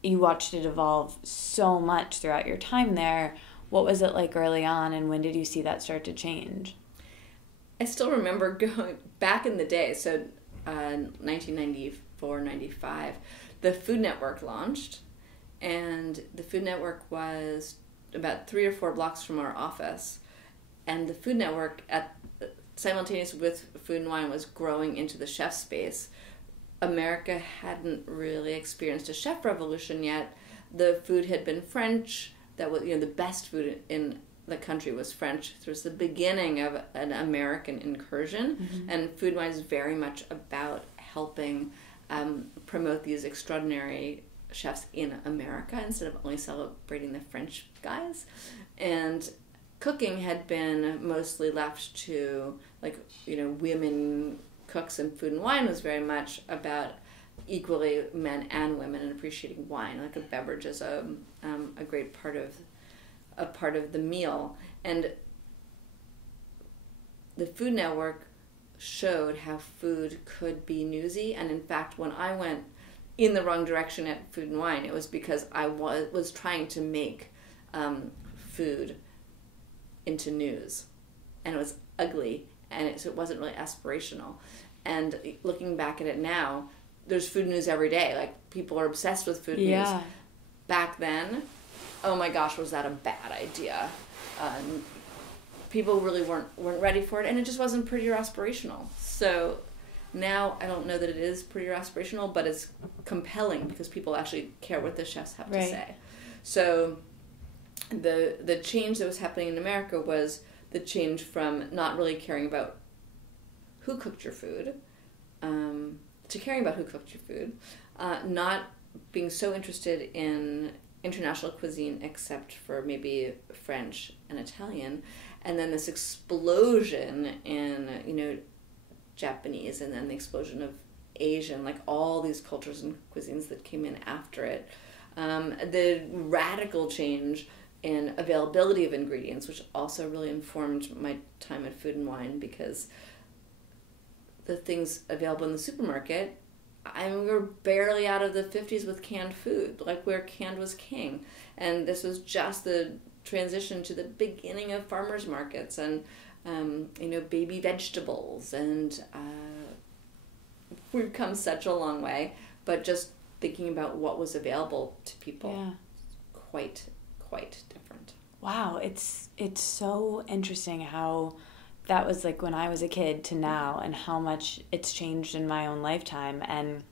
you watched it evolve so much throughout your time there. What was it like early on, and when did you see that start to change? I still remember going back in the day, so 1994, 95, the Food Network launched, and the Food Network was about 3 or 4 blocks from our office, and the Food Network, simultaneous with Food and Wine, was growing into the chef space. America hadn't really experienced a chef revolution yet. The food had been French. That was, the best food in the country was French. It was the beginning of an American incursion, and Food and Wine is very much about helping promote these extraordinary chefs in America instead of only celebrating the French guys. And cooking had been mostly left to women cooks, and Food and Wine was very much about equally men and women and appreciating wine, like a beverage as a great part of the meal. And the Food Network showed how food could be newsy, and in fact, when I went in the wrong direction at Food and Wine, it was because I was trying to make food into news, and it was ugly, and it wasn't really aspirational. And looking back at it now, there's food news every day. Like, people are obsessed with food news. Back then, oh my gosh, was that a bad idea? People really weren't ready for it, and it just wasn't pretty or aspirational. So now I don't know that it is pretty or aspirational, but it's compelling because people actually care what the chefs have to say. So the change that was happening in America was the change from not really caring about who cooked your food to caring about who cooked your food, not being so interested in international cuisine except for maybe French and Italian, and then this explosion in Japanese, and then the explosion of Asian, like all these cultures and cuisines that came in after it. The radical change in availability of ingredients, which also really informed my time at Food and Wine, because the things available in the supermarket, we were barely out of the 50s with canned food, like where canned was king. And this was just the transition to the beginning of farmers markets and, baby vegetables. And we've come such a long way, but just thinking about what was available to people, quite different. Wow, it's so interesting how that was like when I was a kid to now, and how much it's changed in my own lifetime. And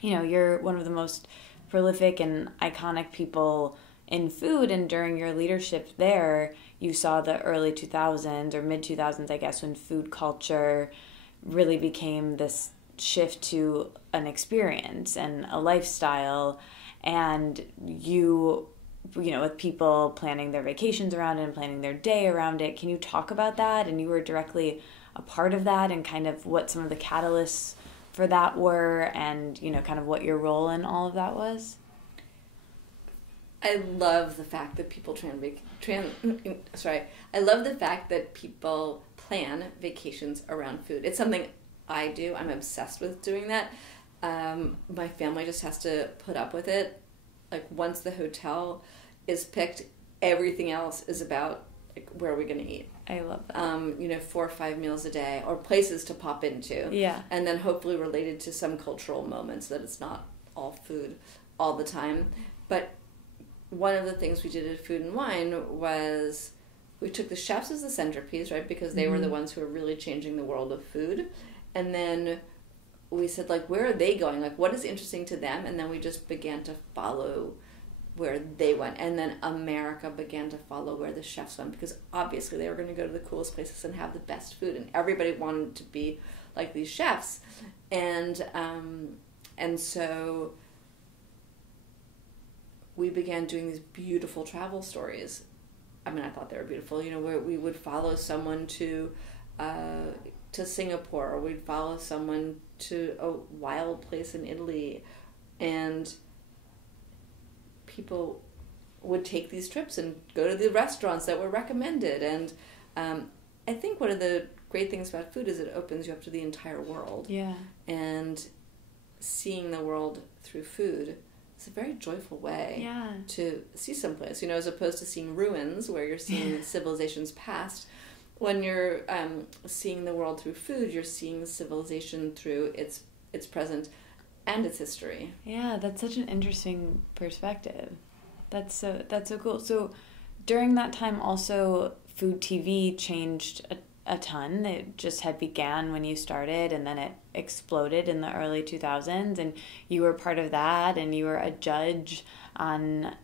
you're one of the most prolific and iconic people in food, and during your leadership there, you saw the early 2000s or mid 2000s, I guess, when food culture really became this shift to an experience and a lifestyle, and with people planning their vacations around it and planning their day around it. Can you talk about that? And you were directly a part of that, and kind of what some of the catalysts for that were, and kind of what your role in all of that was? I love the fact that people I love the fact that people plan vacations around food. It's something I do. I'm obsessed with doing that. My family just has to put up with it. Like, once the hotel is picked, everything else is about, like, where are we going to eat? I love that. 4 or 5 meals a day, or places to pop into. Yeah. And then hopefully related to some cultural moments, that it's not all food all the time. But one of the things we did at Food and Wine was we took the chefs as the centerpiece, right? Because they were the ones who were really changing the world of food. And then we said, like, where are they going? Like, what is interesting to them? And then we just began to follow where they went. And then America began to follow where the chefs went, because obviously they were going to go to the coolest places and have the best food. And everybody wanted to be like these chefs. And so we began doing these beautiful travel stories. I mean, I thought they were beautiful, where we would follow someone to Singapore, or we'd follow someone to a wild place in Italy, and people would take these trips and go to the restaurants that were recommended. And I think one of the great things about food is it opens you up to the entire world. Yeah. And seeing the world through food is a very joyful way to see someplace, as opposed to seeing ruins where you're seeing civilizations past. When you're seeing the world through food, you're seeing civilization through its present and its history. Yeah, that's such an interesting perspective. That's so cool. So during that time also, food TV changed a ton. It just had began when you started, and then it exploded in the early 2000s, and you were part of that, and you were a judge on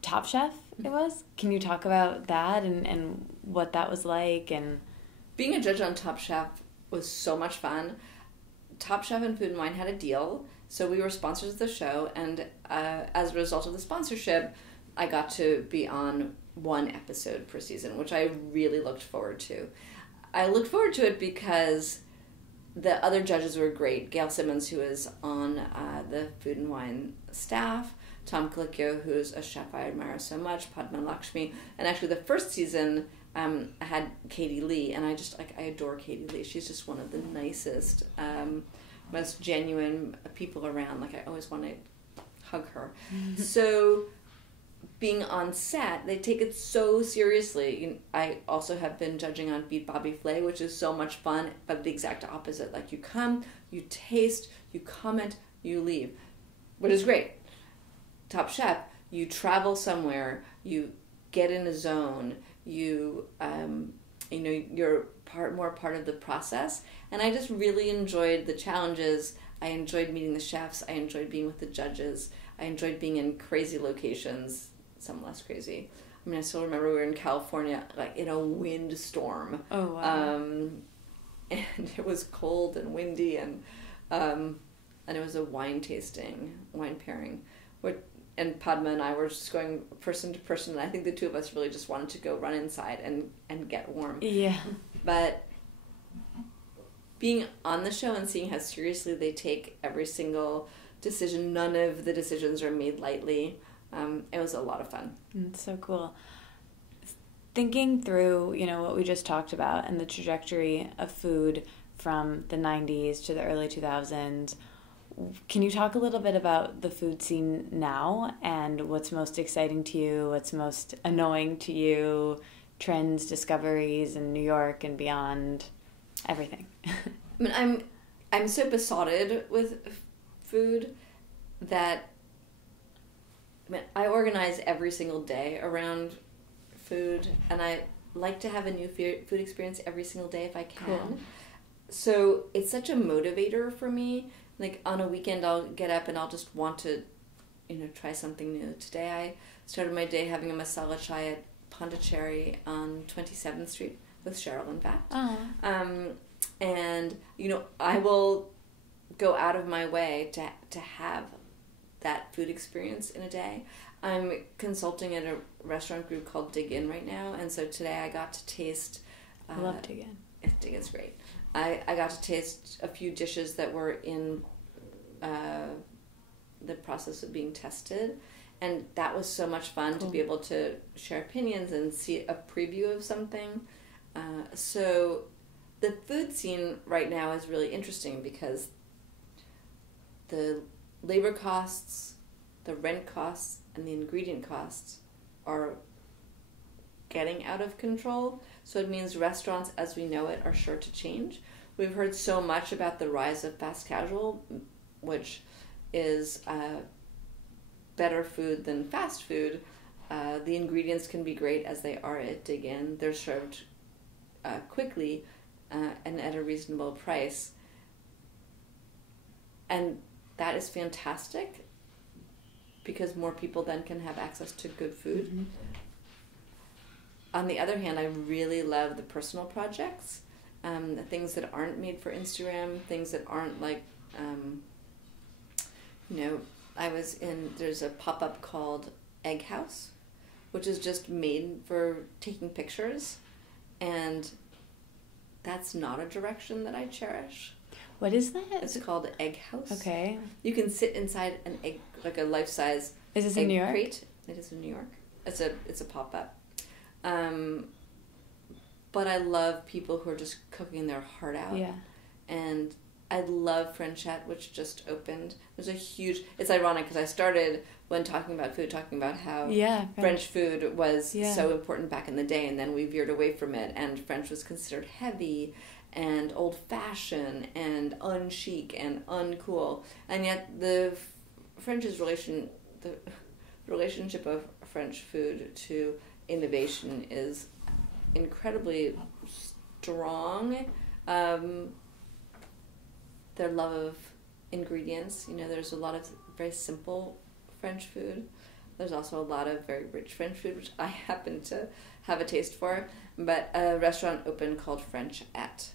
Top Chef, it was? Can you talk about that and what that was like? And being a judge on Top Chef was so much fun. Top Chef and Food and Wine had a deal, so we were sponsors of the show, and as a result of the sponsorship, I got to be on one episode per season, which I really looked forward to. I looked forward to it because the other judges were great. Gail Simmons, who is on the Food and Wine staff, Tom Colicchio, who's a chef I admire so much, Padma Lakshmi, and actually the first season had Katie Lee, and I adore Katie Lee. She's just one of the nicest, most genuine people around. Like, I always want to hug her. So being on set, they take it so seriously. I also have been judging on Beat Bobby Flay, which is so much fun, but the exact opposite. Like, you come, you taste, you comment, you leave, which is great. Top Chef, you travel somewhere, you get in a zone, you're more part of the process. And I just really enjoyed the challenges. I enjoyed meeting the chefs. I enjoyed being with the judges. I enjoyed being in crazy locations, some less crazy. I mean, I still remember we were in California, like in a windstorm. Oh, wow. And it was cold and windy, and it was a wine pairing. And Padma and I were just going person to person, and I think the two of us really just wanted to go run inside and get warm. Yeah. But being on the show and seeing how seriously they take every single decision, none of the decisions are made lightly. It was a lot of fun. It's so cool. Thinking through, what we just talked about and the trajectory of food from the 90s to the early 2000s, can you talk a little bit about the food scene now and what's most exciting to you, what's most annoying to you, trends, discoveries in New York and beyond, everything? I mean, I'm so besotted with food that I organize every single day around food, and I like to have a new food experience every single day if I can. Cool. So it's such a motivator for me. Like, on a weekend, I'll get up and I'll just want to, try something new. Today I started my day having a masala chai at Pondicherry on 27th Street with Cheryl, in fact. Uh-huh. And, I will go out of my way to have that food experience in a day. I'm consulting at a restaurant group called Dig In right now, and so today I got to taste... I love Dig In. Dig In's great. I got to taste a few dishes that were in the process of being tested, and that was so much fun. Cool. To be able to share opinions and see a preview of something. So the food scene right now is really interesting because the labor costs, the rent costs, and the ingredient costs are getting out of control. So it means restaurants as we know it are sure to change. We've heard so much about the rise of fast casual, which is better food than fast food. The ingredients can be great as they are at Dig In. They're served quickly and at a reasonable price. And that is fantastic because more people then can have access to good food. Mm-hmm. On the other hand, I really love the personal projects, the things that aren't made for Instagram, things that aren't like, there's a pop-up called Egg House, which is just made for taking pictures, and that's not a direction that I cherish. What is that? It's called Egg House. Okay. You can sit inside an egg, like a life-size Is this in New York? Crate. It is in New York. It's a pop-up. But I love people who are just cooking their heart out. Yeah. And I love Frenchette, which just opened. There's a huge... It's ironic because I started when talking about food, talking about how French food was so important back in the day, and then we veered away from it, and French was considered heavy and old-fashioned and unchic and uncool. And yet the relationship of French food to innovation is incredibly strong. Their love of ingredients, there's a lot of very simple French food. There's also a lot of very rich French food, which I happen to have a taste for. But a restaurant opened called Frenchette,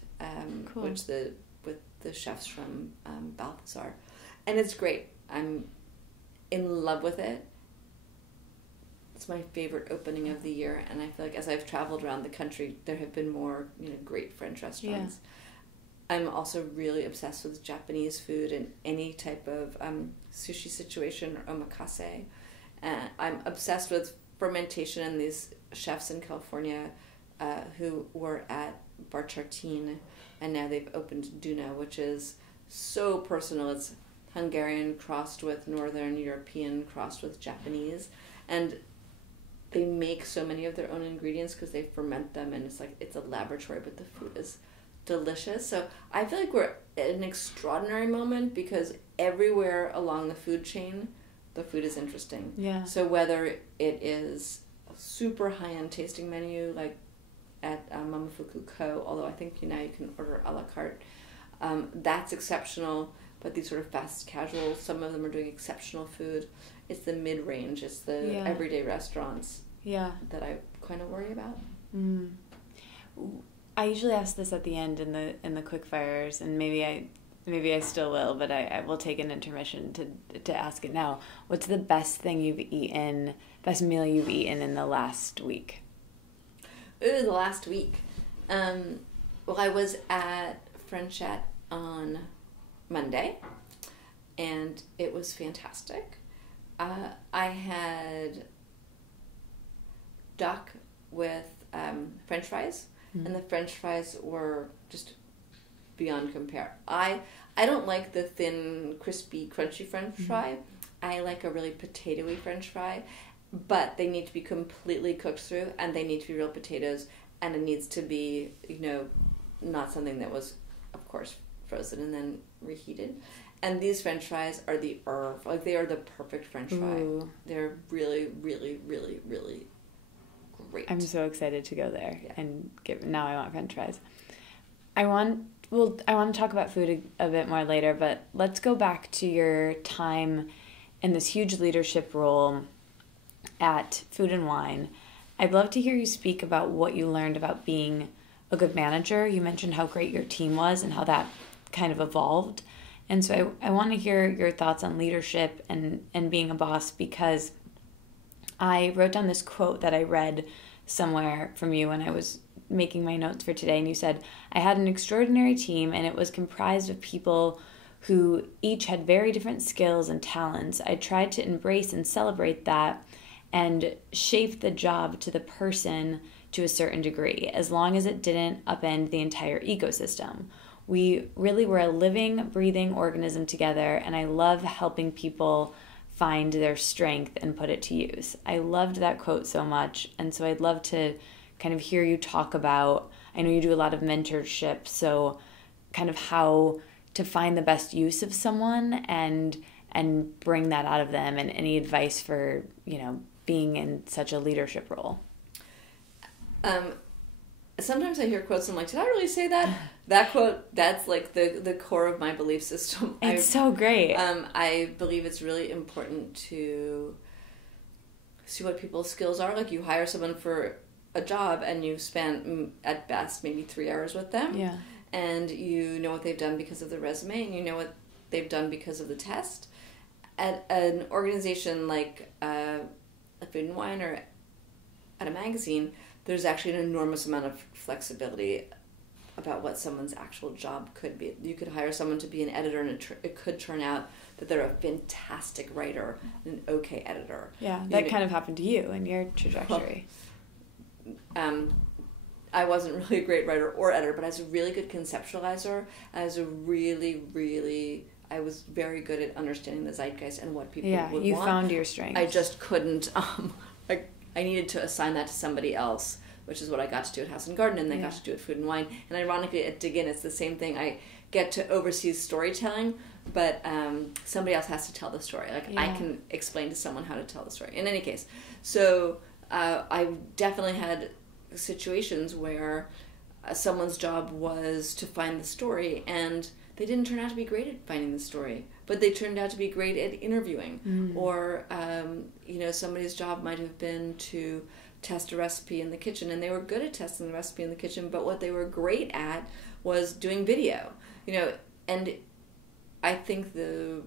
cool. with the chefs from Balthazar, and it's great. I'm in love with it. It's my favorite opening of the year, and I feel like as I've traveled around the country, there have been more, great French restaurants. Yeah. I'm also really obsessed with Japanese food and any type of sushi situation or omakase. I'm obsessed with fermentation and these chefs in California who were at Bar Chartine, and now they've opened Duna, which is so personal. It's Hungarian crossed with Northern European crossed with Japanese, and they make so many of their own ingredients because they ferment them, and it's a laboratory, but the food is delicious. So I feel like we're at an extraordinary moment because everywhere along the food chain, the food is interesting. Yeah. So whether it is a super high-end tasting menu like at Momofuku Co., although I think now you can order a la carte, that's exceptional. But these sort of fast casual, some of them are doing exceptional food. It's the mid-range, it's the everyday restaurants that I kind of worry about. Mm. I usually ask this at the end in the quick fires, and maybe I still will, but I will take an intermission to ask it now. What's the best meal you've eaten in the last week? Ooh, the last week. Well, I was at Frenchette on Monday, and it was fantastic. I had duck with French fries, and the French fries were just beyond compare. I don't like the thin, crispy, crunchy French fry. I like a really potatoey French fry, but they need to be completely cooked through, and they need to be real potatoes, and it needs to be, not something that was, of course, frozen and then reheated. And these French fries are the herb. They are the perfect French fry. Ooh. They're really, really, really, really great. I'm so excited to go there and now I want French fries. I want to talk about food a bit more later, but let's go back to your time in this huge leadership role at Food and Wine. I'd love to hear you speak about what you learned about being a good manager. You mentioned how great your team was and how that kind of evolved. And so I want to hear your thoughts on leadership and being a boss, because I wrote down this quote that I read somewhere from you when I was making my notes for today, and you said, "I had an extraordinary team, and it was comprised of people who each had very different skills and talents. I tried to embrace and celebrate that and shape the job to the person to a certain degree, as long as it didn't upend the entire ecosystem. We really were a living, breathing organism together, and I love helping people find their strength and put it to use." I loved that quote so much, and so I'd love to kind of hear you talk about, I know you do a lot of mentorship, so kind of how to find the best use of someone and bring that out of them, and any advice for, being in such a leadership role. Sometimes I hear quotes and I'm like, did I really say that? That quote, that's like the core of my belief system. It's so great. I believe it's really important to see what people's skills are. Like, you hire someone for a job and you spend at best maybe 3 hours with them. Yeah. And you know what they've done because of the resume, and you know what they've done because of the test. At an organization like Food and Wine or at a magazine, there's actually an enormous amount of flexibility. about what someone's actual job could be. You could hire someone to be an editor, and it could turn out that they're a fantastic writer and an okay editor. Yeah, that kind of happened to you in your trajectory. I wasn't really a great writer or editor, but I was a really good conceptualizer. I was I was very good at understanding the zeitgeist and what people would want. Yeah, you found your strengths. I just couldn't, I needed to assign that to somebody else, which is what I got to do at House and Garden, and then got to do at Food and Wine. And ironically, at Dig In, it's the same thing. I get to oversee storytelling, but somebody else has to tell the story. I can explain to someone how to tell the story. In any case, so I definitely had situations where someone's job was to find the story, and they didn't turn out to be great at finding the story, but they turned out to be great at interviewing. Or somebody's job might have been to test a recipe in the kitchen, and they were good at testing the recipe in the kitchen, but what they were great at was doing video. And I think the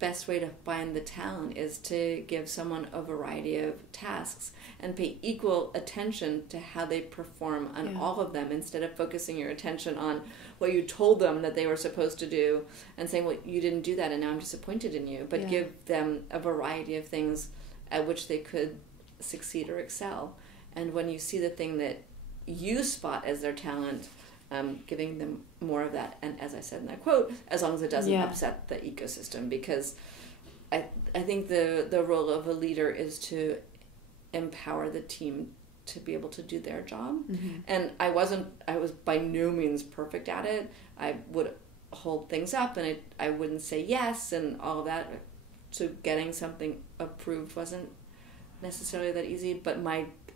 best way to find the talent is to give someone a variety of tasks and pay equal attention to how they perform on all of them, instead of focusing your attention on what you told them that they were supposed to do and saying, well, you didn't do that and now I'm disappointed in you. But give them a variety of things at which they could succeed or excel. And when you see the thing that you spot as their talent, giving them more of that, and as I said in that quote, as long as it doesn't upset the ecosystem, because I think the role of a leader is to empower the team to be able to do their job. And I was by no means perfect at it. I would hold things up, and I wouldn't say yes and all of that, so getting something approved wasn't necessarily that easy, but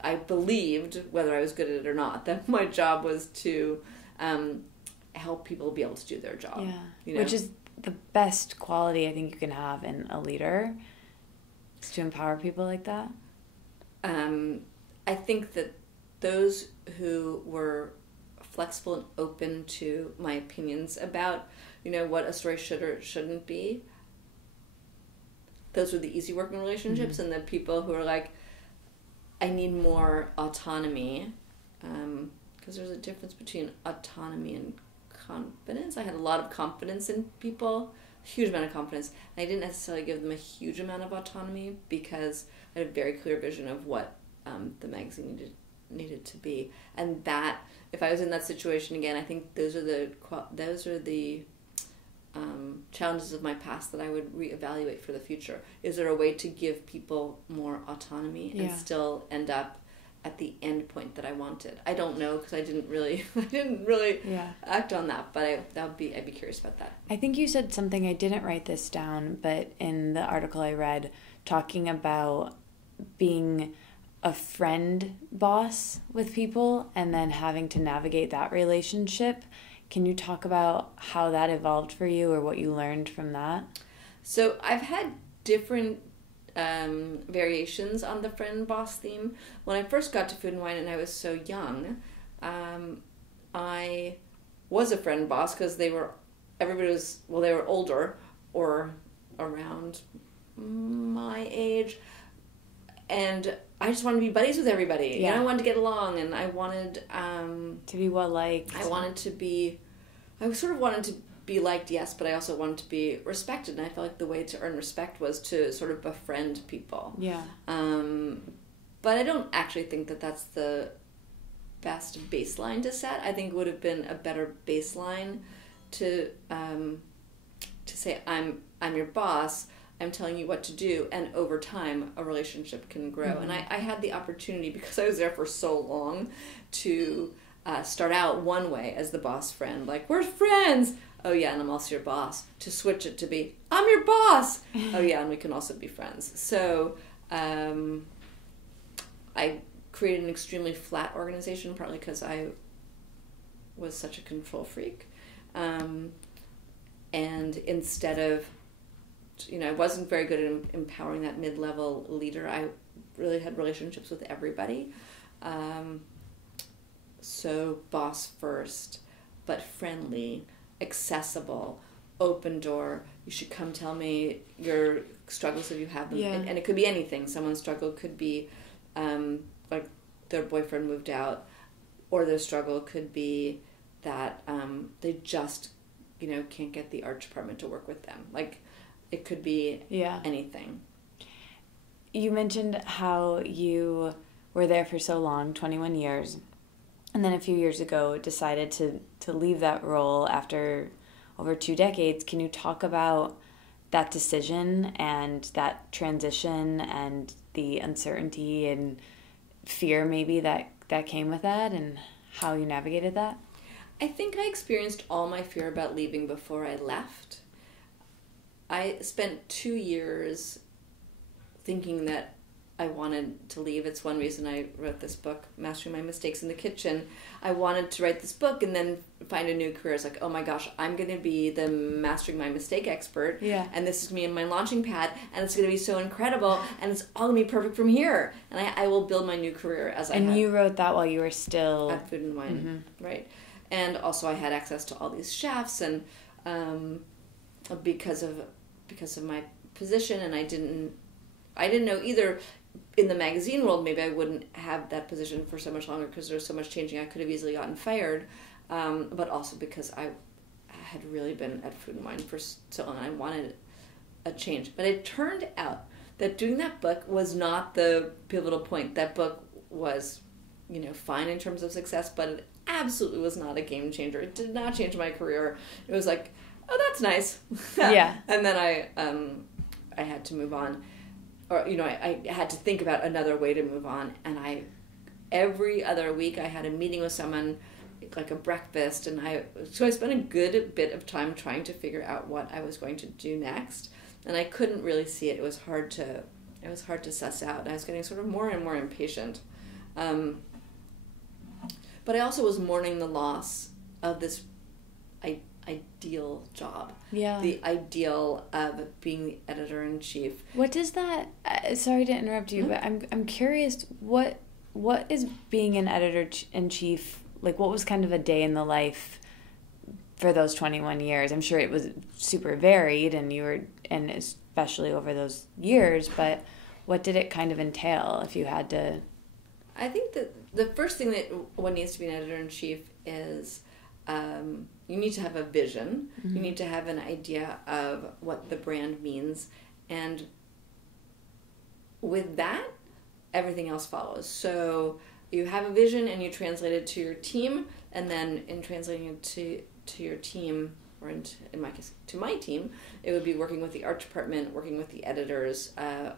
I believed, whether I was good at it or not, that my job was to help people be able to do their job. Yeah, which is the best quality I think you can have in a leader, is to empower people like that. I think that those who were flexible and open to my opinions about, what a story should or shouldn't be, those were the easy working relationships. And the people who are like, I need more autonomy, because there's a difference between autonomy and confidence. I had a lot of confidence in people, a huge amount of confidence. I didn't necessarily give them a huge amount of autonomy because I had a very clear vision of what the magazine needed to be. And that, if I was in that situation again, I think those are the challenges of my past that I would reevaluate for the future. Is there a way to give people more autonomy and still end up at the end point that I wanted? I don't know, because I didn't really act on that, but I'd be curious about that. I think you said something, I didn't write this down, but in the article I read, talking about being a friend boss with people and then having to navigate that relationship. Can you talk about how that evolved for you, or what you learned from that? So I've had different variations on the friend boss theme. When I first got to Food and Wine and I was so young, I was a friend boss because they were older or around my age, and I just wanted to be buddies with everybody. I wanted to get along, and I wanted to be well liked. I sort of wanted to be liked, yes, but I also wanted to be respected, and I felt like the way to earn respect was to sort of befriend people. Yeah. But I don't actually think that that's the best baseline to set. I think it would have been a better baseline to say, I'm your boss, I'm telling you what to do, and over time a relationship can grow. And I had the opportunity, because I was there for so long, to start out one way as the boss friend, like, we're friends, oh yeah, and I'm also your boss, to switch it to be, I'm your boss, oh yeah, and we can also be friends. So I created an extremely flat organization, partly because I was such a control freak, and instead of, I wasn't very good at empowering that mid-level leader. I really had relationships with everybody. So boss first, but friendly, accessible, open door. You should come tell me your struggles if you have them. And it could be anything. Someone's struggle could be like their boyfriend moved out, or their struggle could be that they just, can't get the art department to work with them. Like, it could be anything. You mentioned how you were there for so long, 21 years, and then a few years ago decided to leave that role after over 2 decades. Can you talk about that decision and that transition and the uncertainty and fear maybe that came with that, and how you navigated that? I think I experienced all my fear about leaving before I left. I spent 2 years thinking that I wanted to leave. It's one reason I wrote this book, Mastering My Mistakes in the Kitchen. I wanted to write this book and then find a new career. It's like, oh my gosh, I'm going to be the Mastering My Mistake expert. Yeah. And this is going to be my launching pad, and it's going to be so incredible, and it's all going to be perfect from here. And I will build my new career as And you wrote that while you were still... at Food and Wine, right? And also I had access to all these chefs, and because of my position, and I didn't know either. In the magazine world, maybe I wouldn't have that position for so much longer because there's so much changing. I could have easily gotten fired, but also because I had really been at Food and Wine for so long, and I wanted a change. But it turned out that doing that book was not the pivotal point. That book was, fine in terms of success, but it absolutely was not a game changer. It did not change my career. It was like, oh, that's nice. Yeah. And then I had to move on. Or, I had to think about another way to move on. And every other week I had a meeting with someone, like a breakfast. And so I spent a good bit of time trying to figure out what I was going to do next. And I couldn't really see it. It was hard to suss out. And I was getting sort of more and more impatient. But I also was mourning the loss of this ideal job. Yeah. The ideal of being the editor-in-chief. What does that... sorry to interrupt you, but I'm curious, what is being an editor-in-chief... Like, what was kind of a day in the life for those 21 years? I'm sure it was super varied, and especially over those years, but what did it kind of entail if you had to... I think that the first thing that one needs to be an editor-in-chief is... you need to have a vision. Mm-hmm. You need to have an idea of what the brand means. And with that, everything else follows. So you have a vision and you translate it to your team. And then in translating it to your team, or in my case, to my team, it would be working with the art department, working with the editors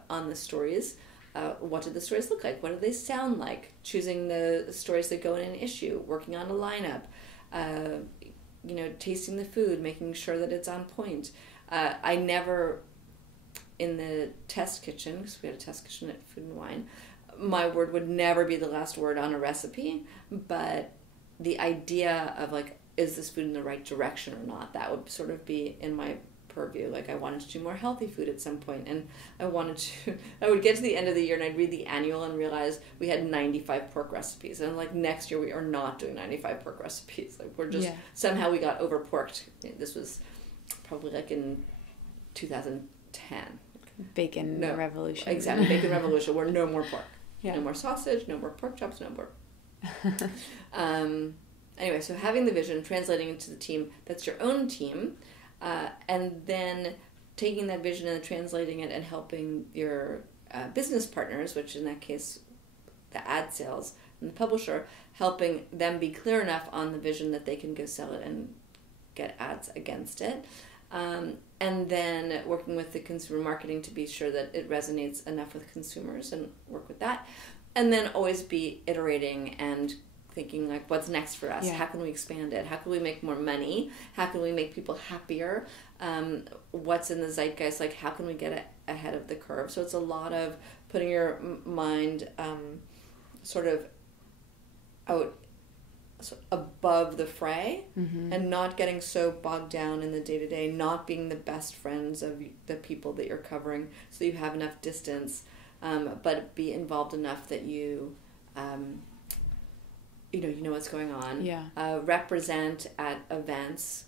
on the stories. What did the stories look like? What did they sound like? Choosing the stories that go in an issue, working on a lineup. Tasting the food, making sure that it's on point. I never, in the test kitchen, because we had a test kitchen at Food and Wine, my word would never be the last word on a recipe, but the idea of, like, is this food in the right direction or not, that would sort of be in my purview. Like, I wanted to do more healthy food at some point, and I would get to the end of the year and I'd read the annual and realize we had 95 pork recipes, and like, next year we are not doing 95 pork recipes. Like, we're just somehow we got over porked. This was probably like in 2010. Bacon revolution. Exactly, bacon revolution, where no more pork. Yeah. No more sausage, no more pork chops, no more. Anyway, so having the vision, translating it to the team, that's your own team. And then taking that vision and translating it and helping your business partners, which in that case, the ad sales and the publisher, helping them be clear enough on the vision that they can go sell it and get ads against it. And then working with the consumer marketing to be sure that it resonates enough with consumers and work with that. And then always be iterating and thinking, like, what's next for us? Yeah. How can we expand it? How can we make more money? How can we make people happier? What's in the zeitgeist? Like, how can we get ahead of the curve? So it's a lot of putting your mind sort of out above the fray, mm-hmm. and not getting so bogged down in the day-to-day, not being the best friends of the people that you're covering, so you have enough distance, but be involved enough that you know what's going on. Yeah. Represent at events,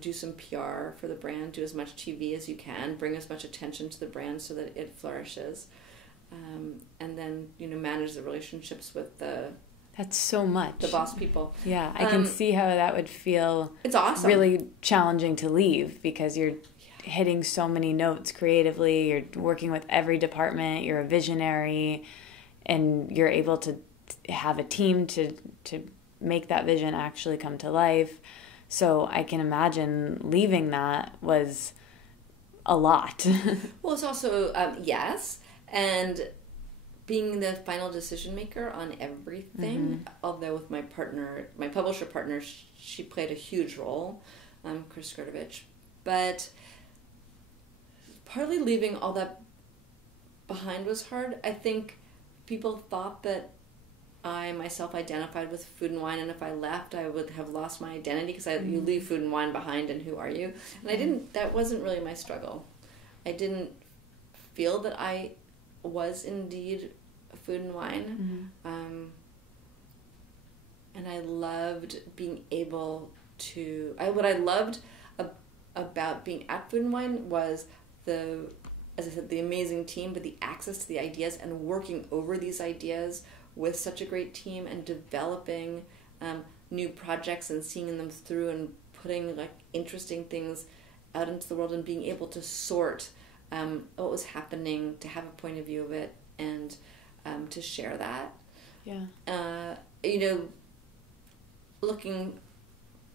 do some PR for the brand, do as much TV as you can, bring as much attention to the brand so that it flourishes, and then manage the relationships with the That's so much. The boss people. Yeah, I can see how that would feel. It's awesome. Really challenging to leave because you're hitting so many notes creatively. You're working with every department. You're a visionary, and you're able to have a team to make that vision actually come to life. So I can imagine leaving that was a lot. Well, it's also, yes, and being the final decision maker on everything, although with my partner, my publisher partner, she played a huge role, Chris Skirtovich, but partly leaving all that behind was hard. I think people thought that I myself identified with Food and Wine, and if I left, I would have lost my identity because you leave Food and Wine behind, and who are you? And I didn't. That wasn't really my struggle. I didn't feel that I was indeed Food and Wine, and I loved being able to. What I loved about being at Food and Wine was as I said, the amazing team, but the access to the ideas and working over these ideas with such a great team and developing new projects and seeing them through and putting like interesting things out into the world and being able to sort what was happening, to have a point of view of it, and to share that. Yeah. Looking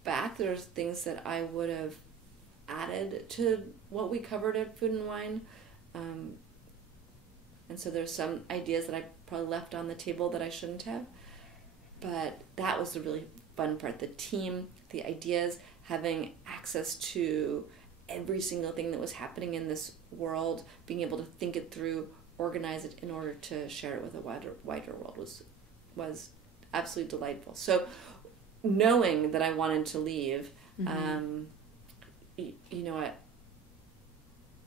back, there's things that I would have added to what we covered at Food and Wine. And so there's some ideas that I probably left on the table that I shouldn't have. But that was the really fun part. The team, the ideas, having access to every single thing that was happening in this world, being able to think it through, organize it in order to share it with a wider world was absolutely delightful. So knowing that I wanted to leave,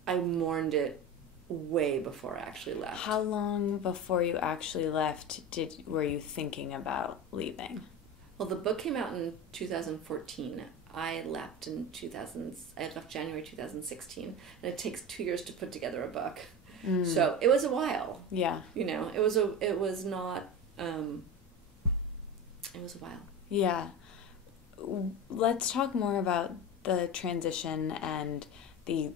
I mourned it way before I actually left. How long before you actually left were you thinking about leaving? Well, the book came out in 2014. I left January 2016, and it takes 2 years to put together a book. So it was a while. Yeah. It was a while. Yeah. Let's talk more about the transition and the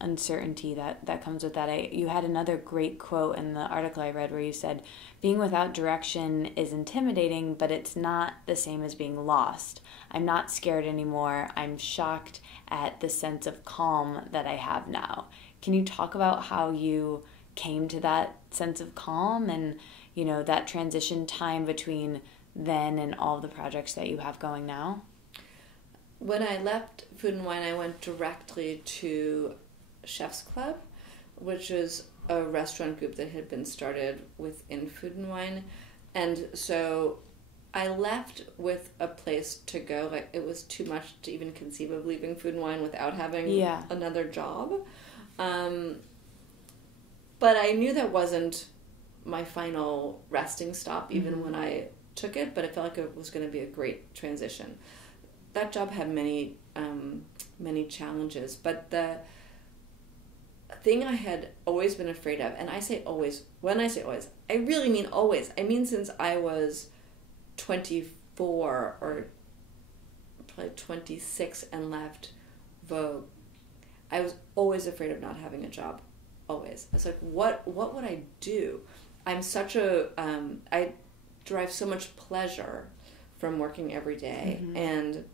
uncertainty that comes with that. You had another great quote in the article I read where you said, being without direction is intimidating, but it's not the same as being lost. I'm not scared anymore. I'm shocked at the sense of calm that I have now. Can you talk about how you came to that sense of calm and, that transition time between then and all the projects that you have going now? When I left Food and Wine, I went directly to Chef's Club, which is a restaurant group that had been started within Food and Wine. And so I left with a place to go. Like, it was too much to even conceive of leaving Food and Wine without having another job. But I knew that wasn't my final resting stop, even when I took it, but I felt like it was going to be a great transition. That job had many challenges, but the thing I had always been afraid of, and I say always, when I say always, I really mean always. I mean since I was 24 or probably 26 and left Vogue, I was always afraid of not having a job. Always. I was like, what would I do? I'm such I derive so much pleasure from working every day, and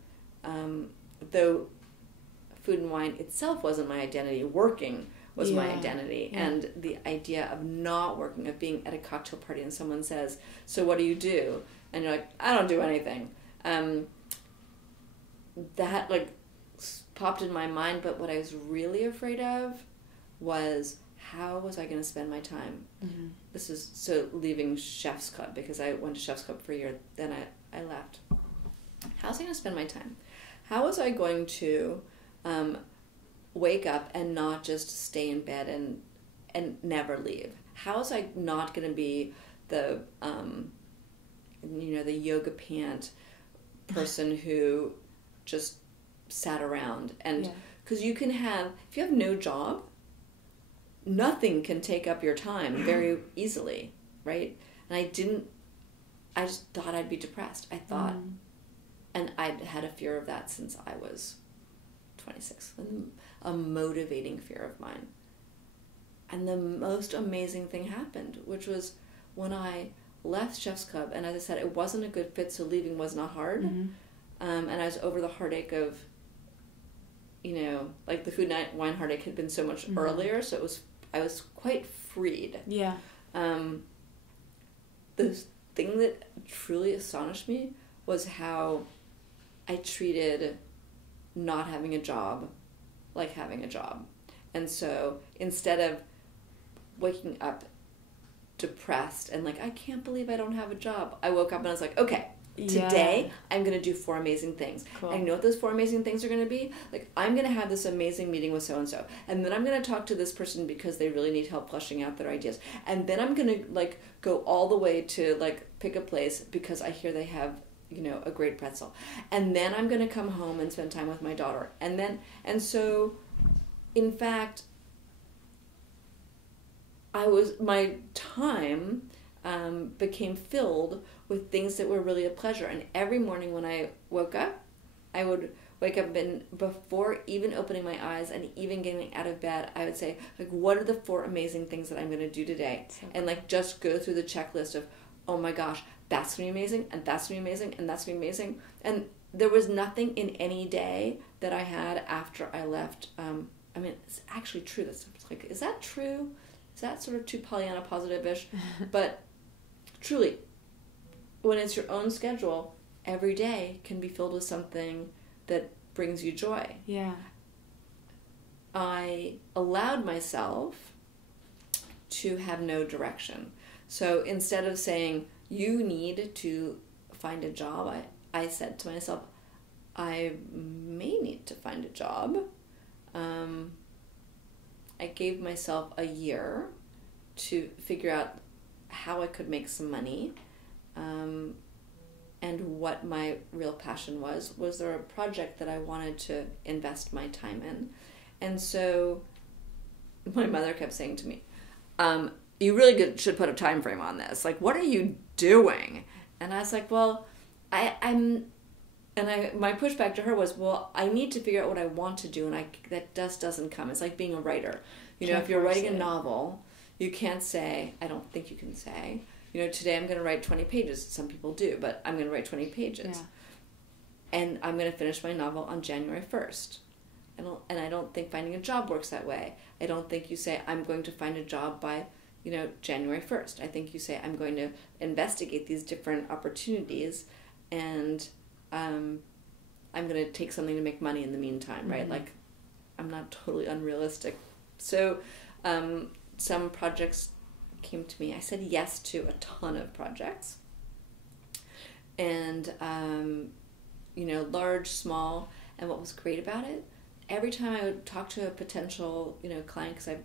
though Food and Wine itself wasn't my identity, working was my identity. And the idea of not working, of being at a cocktail party and someone says, so what do you do? And you're like, I don't do anything. That popped in my mind, but what I was really afraid of was, how was I going to spend my time? This is so leaving Chef's Club, because I went to Chef's Club for a year, then I left. How was I going to spend my time? How was I going to wake up and not just stay in bed and never leave? How was I not going to be the the yoga pant person who just sat around? And because if you have no job, nothing can take up your time very easily, right? And I didn't I just thought I'd be depressed. I thought, and I'd had a fear of that since I was 26, a motivating fear of mine. And the most amazing thing happened, which was when I left Chef's Club, and as I said, it wasn't a good fit, so leaving was not hard. And I was over the heartache of, like the food, night, wine heartache had been so much earlier, so I was quite freed. Yeah. The thing that truly astonished me was how I treated not having a job like having a job. And so instead of waking up depressed and like, I can't believe I don't have a job, I woke up and I was like, okay, today I'm going to do 4 amazing things. Cool. I know what those 4 amazing things are going to be. Like, I'm going to have this amazing meeting with so-and-so. And then I'm going to talk to this person because they really need help fleshing out their ideas. And then I'm going to, like, go all the way to, like, pick a place because I hear they have, a great pretzel. And then I'm going to come home and spend time with my daughter. And so, in fact, my time became filled with things that were really a pleasure. And every morning when I woke up, I would wake up and before even opening my eyes and even getting out of bed, I would say, like, what are the 4 amazing things that I'm going to do today? So and like just go through the checklist of, oh my gosh, that's going to be amazing, and that's going to be amazing, and that's going to be amazing. And there was nothing in any day that I had after I left. I mean, it's actually true. That's like, is that true? Is that sort of too Pollyanna positive-ish? But truly, when it's your own schedule, every day can be filled with something that brings you joy. Yeah. I allowed myself to have no direction. So instead of saying, you need to find a job, I said to myself, I may need to find a job. I gave myself a year to figure out how I could make some money, and what my real passion was. Was there a project that I wanted to invest my time in? And so my mother kept saying to me, you really should put a time frame on this. Like, what are you doing? And I was like, well, my pushback to her was, well, I need to figure out what I want to do, and that just doesn't come. It's like being a writer. If you're writing a novel, you can't say, I don't think you can say, today I'm going to write 20 pages. Some people do, but I'm going to write 20 pages. Yeah. And I'm going to finish my novel on January 1st. And I don't think finding a job works that way. I don't think you say, I'm going to find a job by, January 1st. I think you say, I'm going to investigate these different opportunities, and I'm going to take something to make money in the meantime, right? Like, I'm not totally unrealistic. So some projects came to me. I said yes to a ton of projects. And, large, small. And what was great about it, every time I would talk to a potential, client, because I've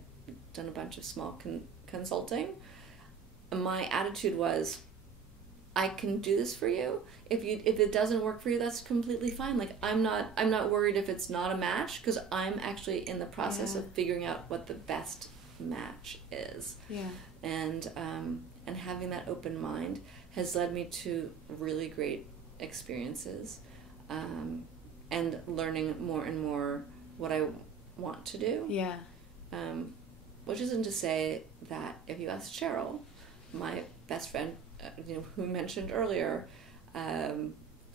done a bunch of small consulting, my attitude was, I can do this for you. If it doesn't work for you, that's completely fine. Like, I'm not worried if it's not a match, because I'm actually in the process of figuring out what the best match is. Yeah. And having that open mind has led me to really great experiences, and learning more and more what I want to do. Yeah. Which isn't to say that if you ask Cheryl, my best friend, who mentioned earlier,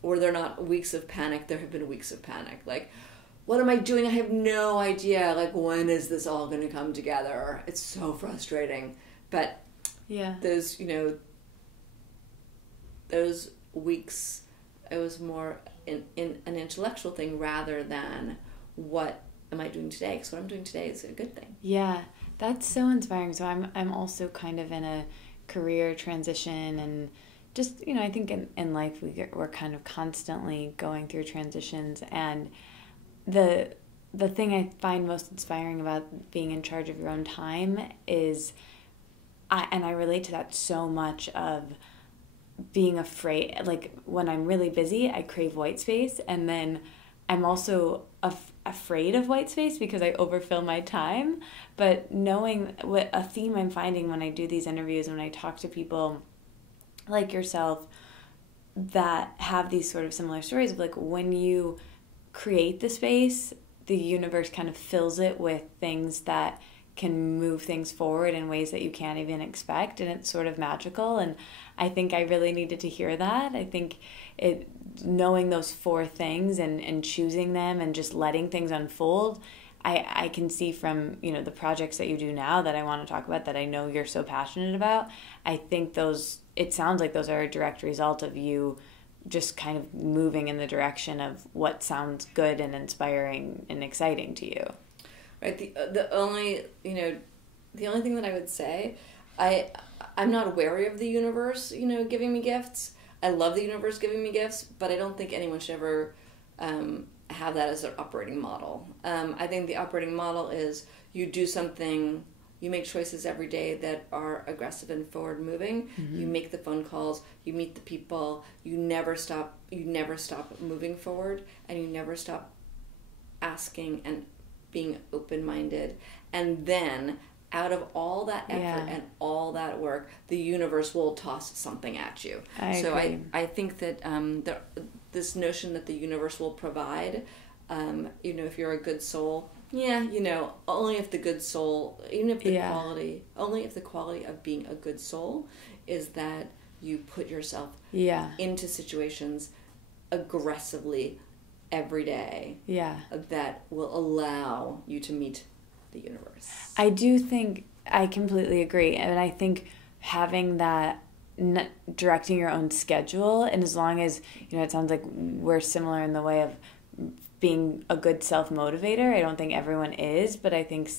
were there not weeks of panic? There have been weeks of panic. Like, what am I doing? I have no idea. Like, when is this all going to come together? It's so frustrating. But those weeks, it was more in an intellectual thing rather than what am I doing today? Because what I'm doing today is a good thing. Yeah, that's so inspiring. So I'm also kind of in a career transition, and just, I think in life we're kind of constantly going through transitions, and the thing I find most inspiring about being in charge of your own time is, I relate to that so much, of being afraid. Like, when I'm really busy, I crave white space, and then I'm also afraid of white space because I overfill my time. But knowing what a theme I'm finding when I do these interviews, when I talk to people, like yourself that have these sort of similar stories of like when you create the space, the universe kind of fills it with things that can move things forward in ways that you can't even expect, and it's sort of magical. And I think I really needed to hear that. I think knowing those 4 things and choosing them and just letting things unfold, I can see from, you know, the projects that you do now that I want to talk about that I know you're so passionate about. I think it sounds like those are a direct result of you just kind of moving in the direction of what sounds good and inspiring and exciting to you. Right. The only thing that I would say, I'm not wary of the universe, you know, giving me gifts. I love the universe giving me gifts, but I don't think anyone should ever have that as their operating model. I think the operating model is you do something, you make choices every day that are aggressive and forward moving. Mm-hmm. You make the phone calls, you meet the people, you never stop moving forward, and you never stop asking and being open-minded. And then out of all that effort and all that work, the universe will toss something at you. I think that this notion that the universe will provide, if you're a good soul, only if the good soul, only if the quality of being a good soul is that you put yourself into situations aggressively every day that will allow you to meet the universe. I do think, I completely agree. And I think having that, directing your own schedule, and as long as, it sounds like we're similar in the way of being a good self-motivator. I don't think everyone is, but I think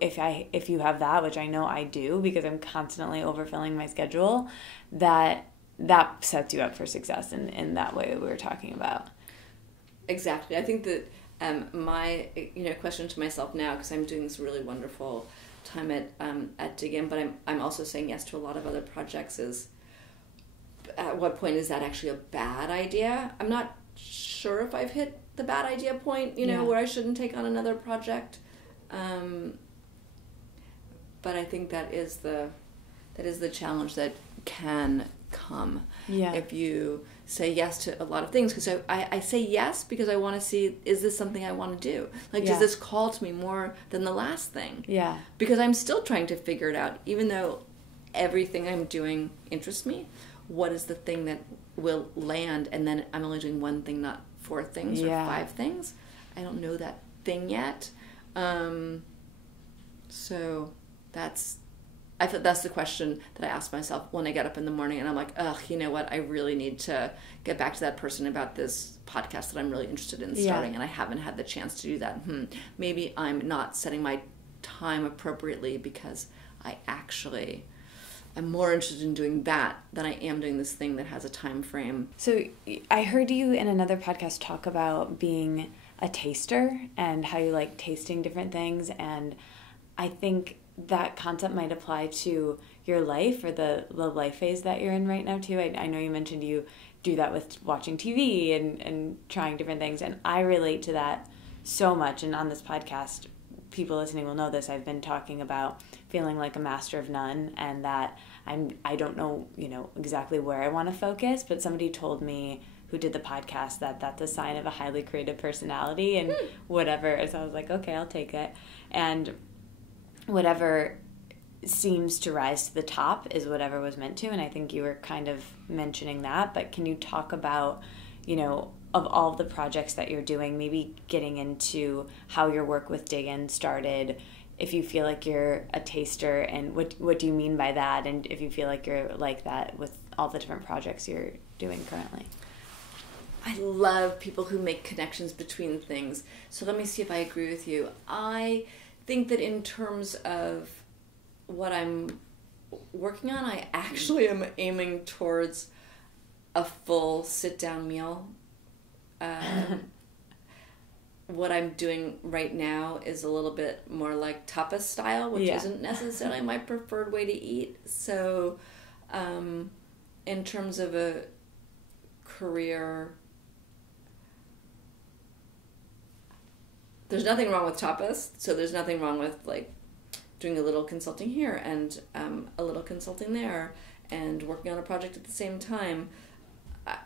if you have that, which I know I do because I'm constantly overfilling my schedule, that sets you up for success in that way that we were talking about. Exactly. I think that my question to myself now, because I'm doing this really wonderful time at Dig In, but I'm also saying yes to a lot of other projects, is at what point is that actually a bad idea? I'm not sure if I've hit the bad idea point, where I shouldn't take on another project. But I think that is the challenge that can come if you say yes to a lot of things. Because I say yes because I want to see, is this something I want to do? Does this call to me more than the last thing? Yeah. Because I'm still trying to figure it out, even though everything I'm doing interests me. What is the thing that will land? And then I'm only doing one thing, not 4 things or 5 things. I don't know that thing yet. So I thought that's the question that I ask myself when I get up in the morning and I'm like, you know what? I really need to get back to that person about this podcast that I'm really interested in starting, and I haven't had the chance to do that. Maybe I'm not setting my time appropriately because I'm more interested in doing that than I am doing this thing that has a time frame. So I heard you in another podcast talk about being a taster and how you like tasting different things, and I think that concept might apply to your life or the life phase that you're in right now too. I know you mentioned you do that with watching TV and trying different things, and I relate to that so much. And on this podcast, people listening will know this, I've been talking about feeling like a master of none, and that I don't know, exactly where I want to focus, but somebody told me who did the podcast that that's a sign of a highly creative personality and whatever. So I was like, okay, I'll take it. And whatever seems to rise to the top is whatever was meant to, and I think you were kind of mentioning that, but can you talk about, of all of the projects that you're doing, maybe getting into how your work with Dig In started, if you feel like you're a taster, and what do you mean by that, and if you feel like you're like that with all the different projects you're doing currently? I love people who make connections between things. So let me see if I agree with you. I think that in terms of what I'm working on, I actually am aiming towards a full sit-down meal. What I'm doing right now is a little bit more like tapas style, which isn't necessarily my preferred way to eat. So in terms of a career, there's nothing wrong with tapas, so there's nothing wrong with doing a little consulting here and a little consulting there, and working on a project at the same time.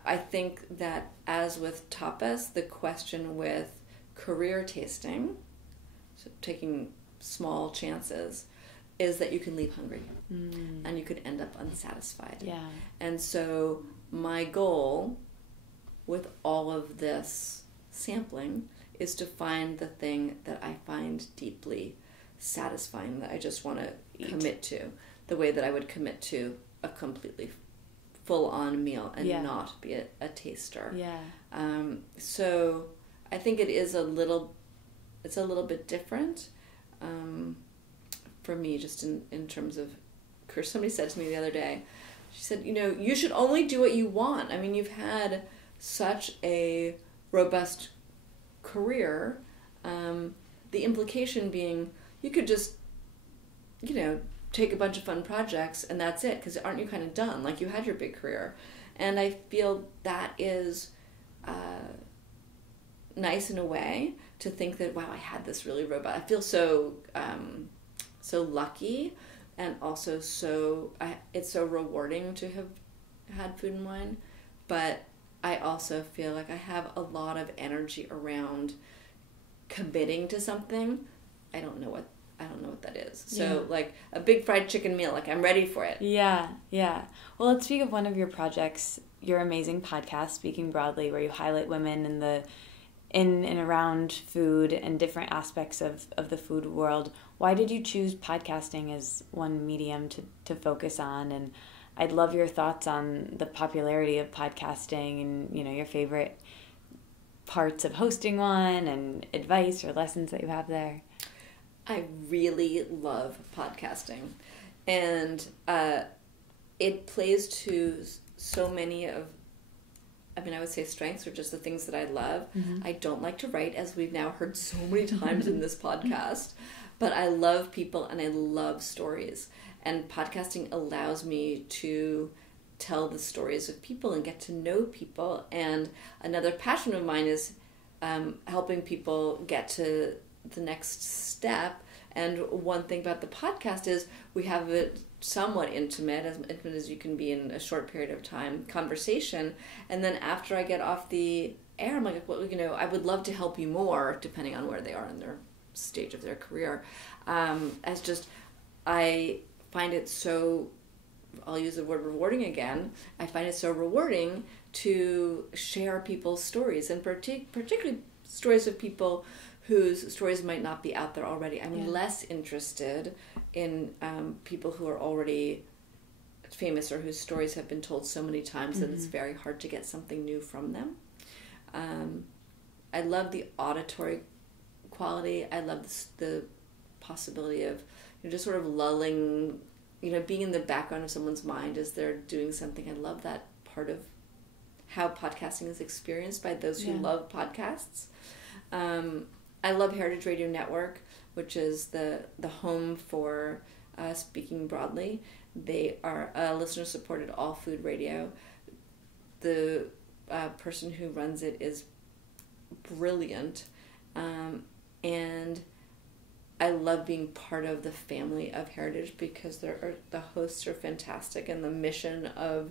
I think that, as with tapas, the question with career tasting, so taking small chances, is that you can leave hungry and you could end up unsatisfied. Yeah. And so my goal with all of this sampling is to find the thing that I find deeply satisfying, that I just want to commit to, the way that I would commit to a completely full-on meal and not be a taster. Yeah. So I think it's a little bit different for me, just in terms of, somebody said to me the other day, she said, you should only do what you want. I mean, you've had such a robust career. The implication being you could just, take a bunch of fun projects and that's it, because aren't you kind of done? Like, you had your big career. And I feel that is nice in a way, to think that, wow, I had this really robust, I feel so lucky, and also it's so rewarding to have had Food and Wine. But I also feel like I have a lot of energy around committing to something. I don't know what that is. So like a big fried chicken meal, like I'm ready for it. Yeah. Well, let's speak of one of your projects, your amazing podcast, Speaking Broadly, where you highlight women in and around food and different aspects of the food world. Why did you choose podcasting as one medium to focus on? And I'd love your thoughts on the popularity of podcasting and, your favorite parts of hosting one, and advice or lessons that you have there. I really love podcasting, and it plays to so many of, I would say strengths, or just the things that I love. Mm-hmm. I don't like to write, as we've now heard so many times in this podcast, but I love people and I love stories. And podcasting allows me to tell the stories of people and get to know people. And another passion of mine is helping people get to the next step. And one thing about the podcast is we have it somewhat intimate, as intimate as you can be in a short period of time, conversation. And then after I get off the air, I'm like, well, I would love to help you more, depending on where they are in their stage of their career. I find it so, I'll use the word rewarding again, I find it so rewarding to share people's stories, and particularly stories of people whose stories might not be out there already. I'm less interested in people who are already famous, or whose stories have been told so many times that it's very hard to get something new from them. I love the auditory quality. I love the possibility of just sort of lulling, being in the background of someone's mind as they're doing something. I love that part of how podcasting is experienced by those who love podcasts. I love Heritage Radio Network, which is the home for Speaking Broadly. They are listener-supported all-food radio. The person who runs it is brilliant, and I love being part of the family of Heritage, because the hosts are fantastic, and the mission of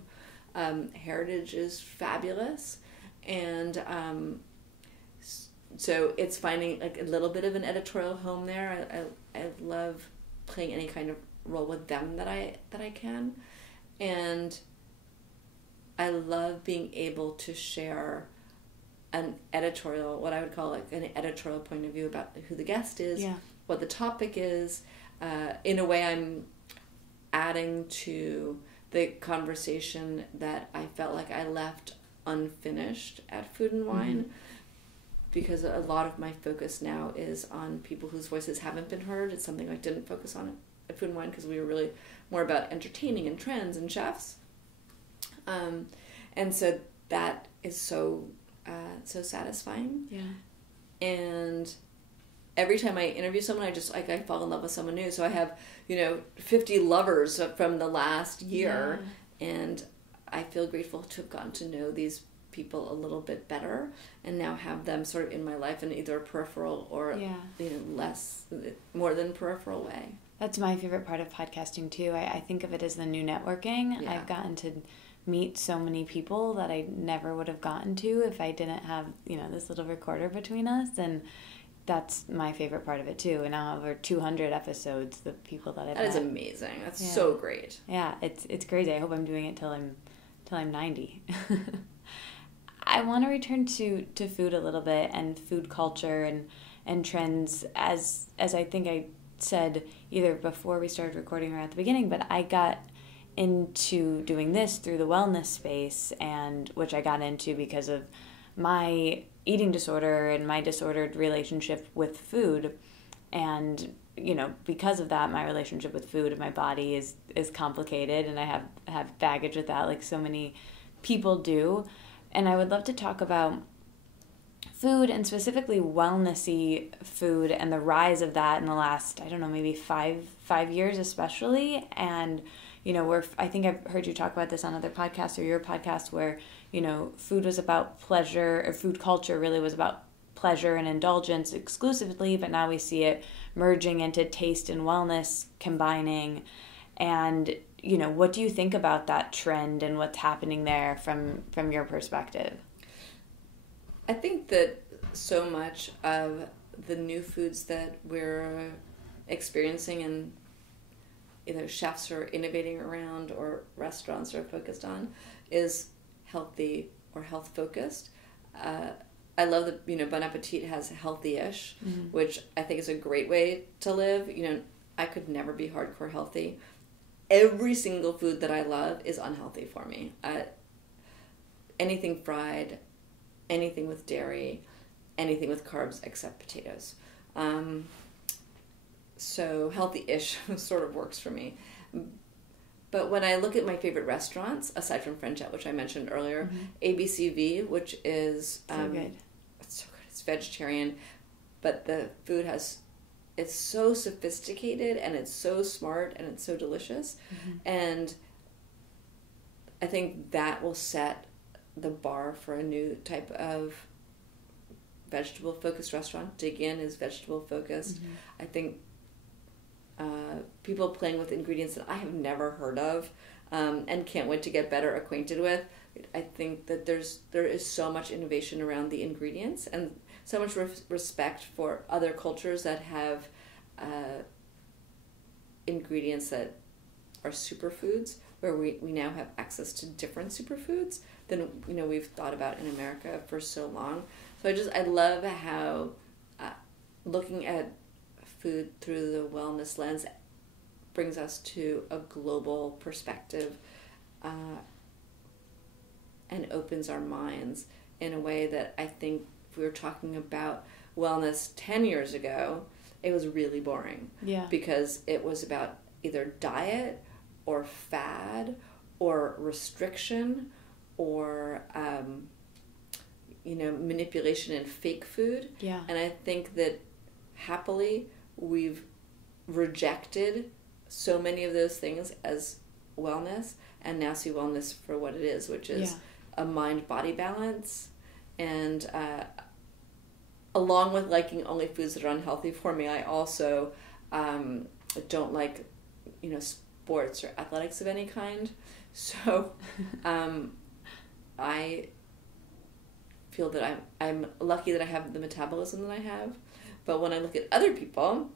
Heritage is fabulous. And so it's finding like a little bit of an editorial home there. I love playing any kind of role with them that I can, and I love being able to share an editorial, what I would call like an editorial point of view about who the guest is, what the topic is. In a way, I'm adding to the conversation that I felt like I left unfinished at Food and Wine, because a lot of my focus now is on people whose voices haven't been heard. It's something I didn't focus on at Food and Wine, because we were really more about entertaining and trends and chefs. And so that is so satisfying. Yeah. And every time I interview someone, I fall in love with someone new. So I have, 50 lovers from the last year, and I feel grateful to have gotten to know these people a little bit better, and now have them sort of in my life in either a peripheral or more than peripheral way. That's my favorite part of podcasting too. I think of it as the new networking. Yeah. I've gotten to meet so many people that I never would have gotten to if I didn't have, this little recorder between us. And that's my favorite part of it too. And now over 200 episodes, the people that I've met. That is amazing. That's so great. Yeah, it's crazy. I hope I'm doing it till I'm 90. I want to return to food a little bit, and food culture and trends, as I think I said either before we started recording or at the beginning, but I got into doing this through the wellness space, and which I got into because of my eating disorder and my disordered relationship with food. And because of that, my relationship with food and my body is complicated, and I have baggage with that, like so many people do. And I would love to talk about food, and specifically wellnessy food, and the rise of that in the last, I don't know, maybe five years especially. And I think I've heard you talk about this on other podcasts or your podcast, where food was about pleasure, or food culture really was about pleasure and indulgence exclusively, but now we see it merging into taste and wellness combining. And what do you think about that trend and what's happening there from your perspective? I think that so much of the new foods that we're experiencing, and either chefs are innovating around or restaurants are focused on, is healthy or health focused. I love that Bon Appetit has healthy-ish, which I think is a great way to live. I could never be hardcore healthy. Every single food that I love is unhealthy for me. Anything fried, anything with dairy, anything with carbs except potatoes. So healthy-ish sort of works for me. But when I look at my favorite restaurants, aside from Frenchette, which I mentioned earlier, ABCV, which is so good. It's so good. It's vegetarian, but the food it's so sophisticated, and it's so smart, and it's so delicious. And I think that will set the bar for a new type of vegetable-focused restaurant. Dig In is vegetable-focused. I think people playing with ingredients that I have never heard of, and can't wait to get better acquainted with. I think that there is so much innovation around the ingredients, and so much respect for other cultures that have ingredients that are superfoods, where we now have access to different superfoods than we've thought about in America for so long. So I love how looking at food through the wellness lens brings us to a global perspective, and opens our minds in a way that I think if we were talking about wellness 10 years ago, it was really boring. Yeah. Because it was about either diet or fad or restriction or manipulation and fake food. Yeah. And I think that happily we've rejected so many of those things as wellness, and now see wellness for what it is, which is a mind-body balance. And along with liking only foods that are unhealthy for me, I also don't like sports or athletics of any kind. So I feel that I'm lucky that I have the metabolism that I have. But when I look at other people,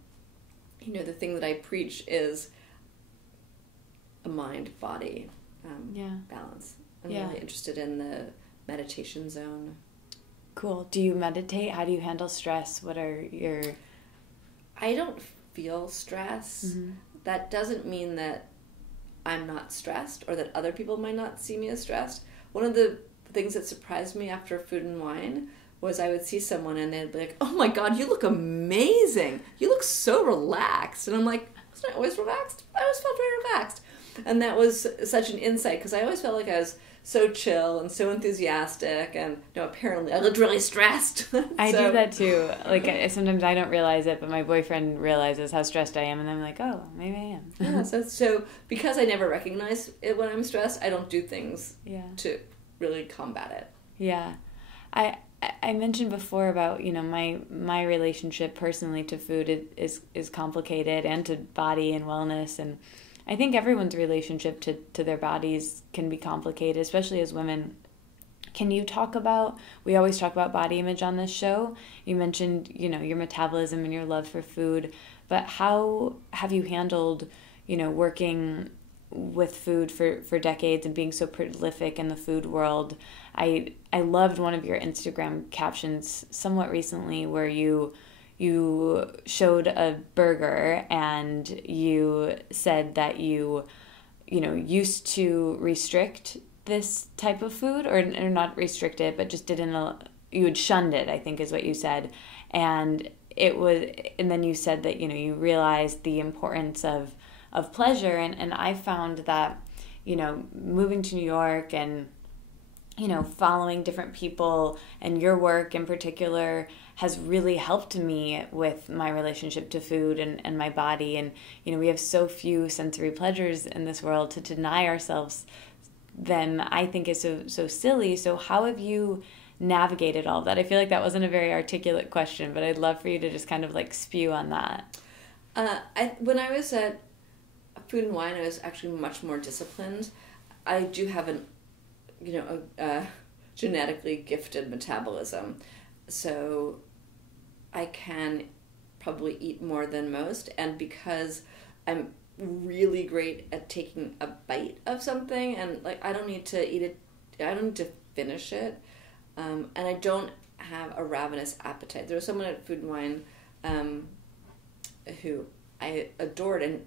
the thing that I preach is a mind-body balance. I'm really interested in the meditation zone. Cool. Do you meditate? How do you handle stress? What are your... I don't feel stress. That doesn't mean that I'm not stressed or that other people might not see me as stressed. One of the things that surprised me after Food and Wine was I would see someone and they'd be like, "Oh my God, you look amazing. You look so relaxed." And I'm like, "Wasn't I always relaxed? I always felt very relaxed." And that was such an insight, because I always felt like I was so chill and so enthusiastic, and apparently I looked really stressed. I do that too. Like, sometimes I don't realize it, but my boyfriend realizes how stressed I am, and I'm like, oh, maybe I am. Yeah, so because I never recognize it when I'm stressed, I don't do things to really combat it. Yeah. I mentioned before about, my relationship personally to food is complicated, and to body and wellness, and I think everyone's relationship to their bodies can be complicated, especially as women. Can you talk about, we always talk about body image on this show. You mentioned, your metabolism and your love for food, but how have you handled, working with food for decades and being so prolific in the food world? I loved one of your Instagram captions somewhat recently where you showed a burger and you said that you used to restrict this type of food, or not restrict it, but just you had shunned it, I think is what you said. And then you said that, you realized the importance of pleasure. And I found that, moving to New York and, following different people and your work in particular has really helped me with my relationship to food and my body. And, we have so few sensory pleasures in this world. To deny ourselves them, I think, is so silly. So how have you navigated all of that? I feel like that wasn't a very articulate question, but I'd love for you to just kind of like spew on that. When I was at Food and Wine, I was actually much more disciplined. I do have a genetically gifted metabolism, so I can probably eat more than most, and because I'm really great at taking a bite of something, and like I don't need to eat it, I don't need to finish it, and I don't have a ravenous appetite. There was someone at Food and Wine who I adored,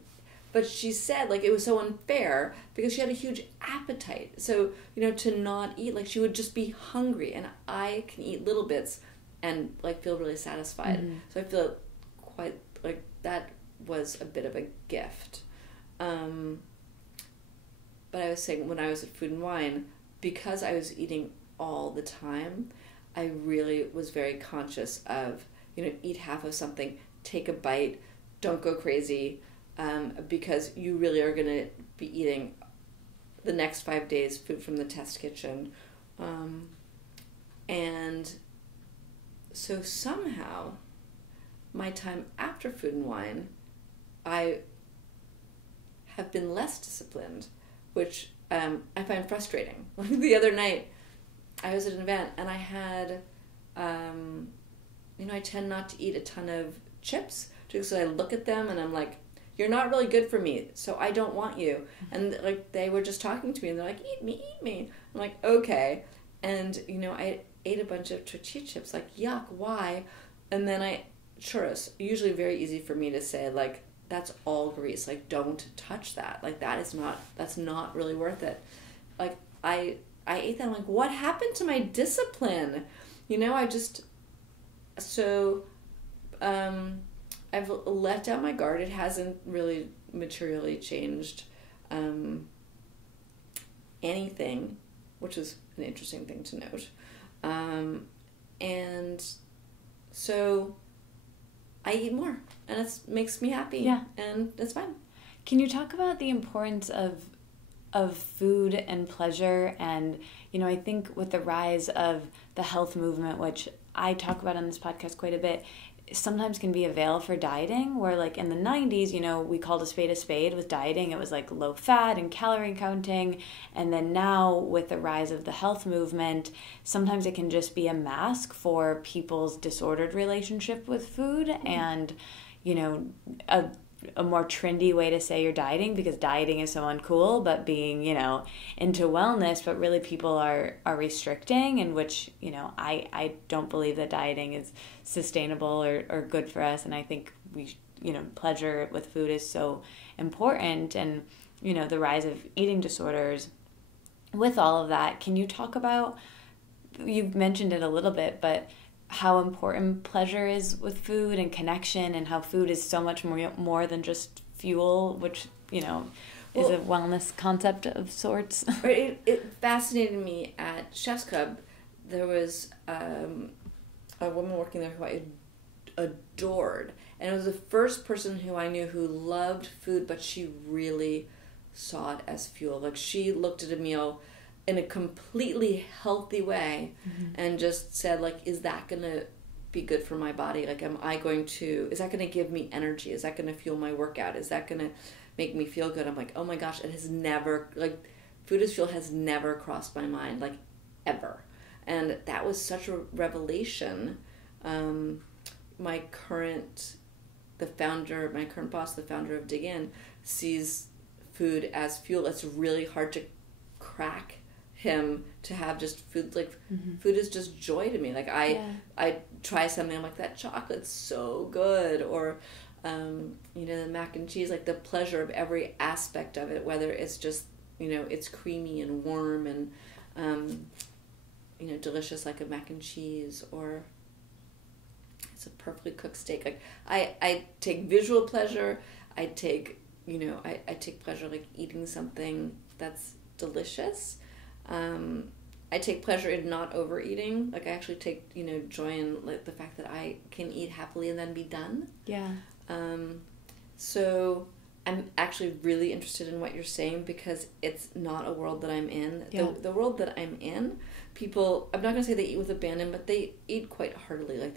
but she said like it was so unfair because she had a huge appetite. So, to not eat, like she would just be hungry, and I can eat little bits and like feel really satisfied. Mm-hmm. So I feel quite like that was a bit of a gift. But I was saying when I was at Food and Wine, because I was eating all the time, I really was very conscious of, eat half of something, take a bite, don't go crazy, because you really are going to be eating the next 5 days food from the test kitchen. And so somehow, my time after Food and Wine, I have been less disciplined, which I find frustrating. The other night, I was at an event and I had, I tend not to eat a ton of chips because I look at them and I'm like, you're not really good for me, so I don't want you. And like they were just talking to me and they're like, eat me. I'm like, okay. And, I ate a bunch of tortilla chips, like, yuck, why? And then churros, usually very easy for me to say, like, that's all grease. Like, don't touch that. Like, that's not really worth it. Like, I ate that. I'm like, what happened to my discipline? I've let down my guard. It hasn't really materially changed anything, which is an interesting thing to note. And so I eat more, and it makes me happy. Yeah. And it's fine. Can you talk about the importance of food and pleasure? And, I think with the rise of the health movement, which I talk about on this podcast quite a bit, sometimes can be a veil for dieting, where like in the 90s, we called a spade with dieting. It was like low fat and calorie counting. And then now with the rise of the health movement, sometimes it can just be a mask for people's disordered relationship with food and, a more trendy way to say you're dieting, because dieting is so uncool, but being, into wellness, but really people are restricting, in which, I don't believe that dieting is sustainable or good for us. And I think we, pleasure with food is so important. And, the rise of eating disorders. With all of that, can you talk about, you've mentioned it a little bit, but how important pleasure is with food and connection, and how food is so much more than just fuel, which, is a wellness concept of sorts. It fascinated me at Chef's Club. There was a woman working there who I adored, and it was the first person who I knew who loved food, but she really saw it as fuel. Like, she looked at a meal in a completely healthy way, and just said, like, is that going to be good for my body? Like, is that going to give me energy? Is that going to fuel my workout? Is that going to make me feel good? I'm like, oh my gosh, it has never, like, food as fuel has never crossed my mind, like, ever. And that was such a revelation. My current boss, the founder of Dig In, sees food as fuel. It's really hard to crack him to have just food. Like, food is just joy to me. Like, I try something, I'm like, that chocolate's so good, or the mac and cheese, like the pleasure of every aspect of it, whether it's just, it's creamy and warm and delicious, like a mac and cheese, or it's a perfectly cooked steak. Like, I take visual pleasure. I take pleasure, like, eating something that's delicious. I take pleasure in not overeating. Like, I actually take, joy in, like, the fact that I can eat happily and then be done. Yeah. So I'm actually really interested in what you're saying, because it's not a world that I'm in. Yeah. The world that I'm in, people, I'm not going to say they eat with abandon, but they eat quite heartily. Like,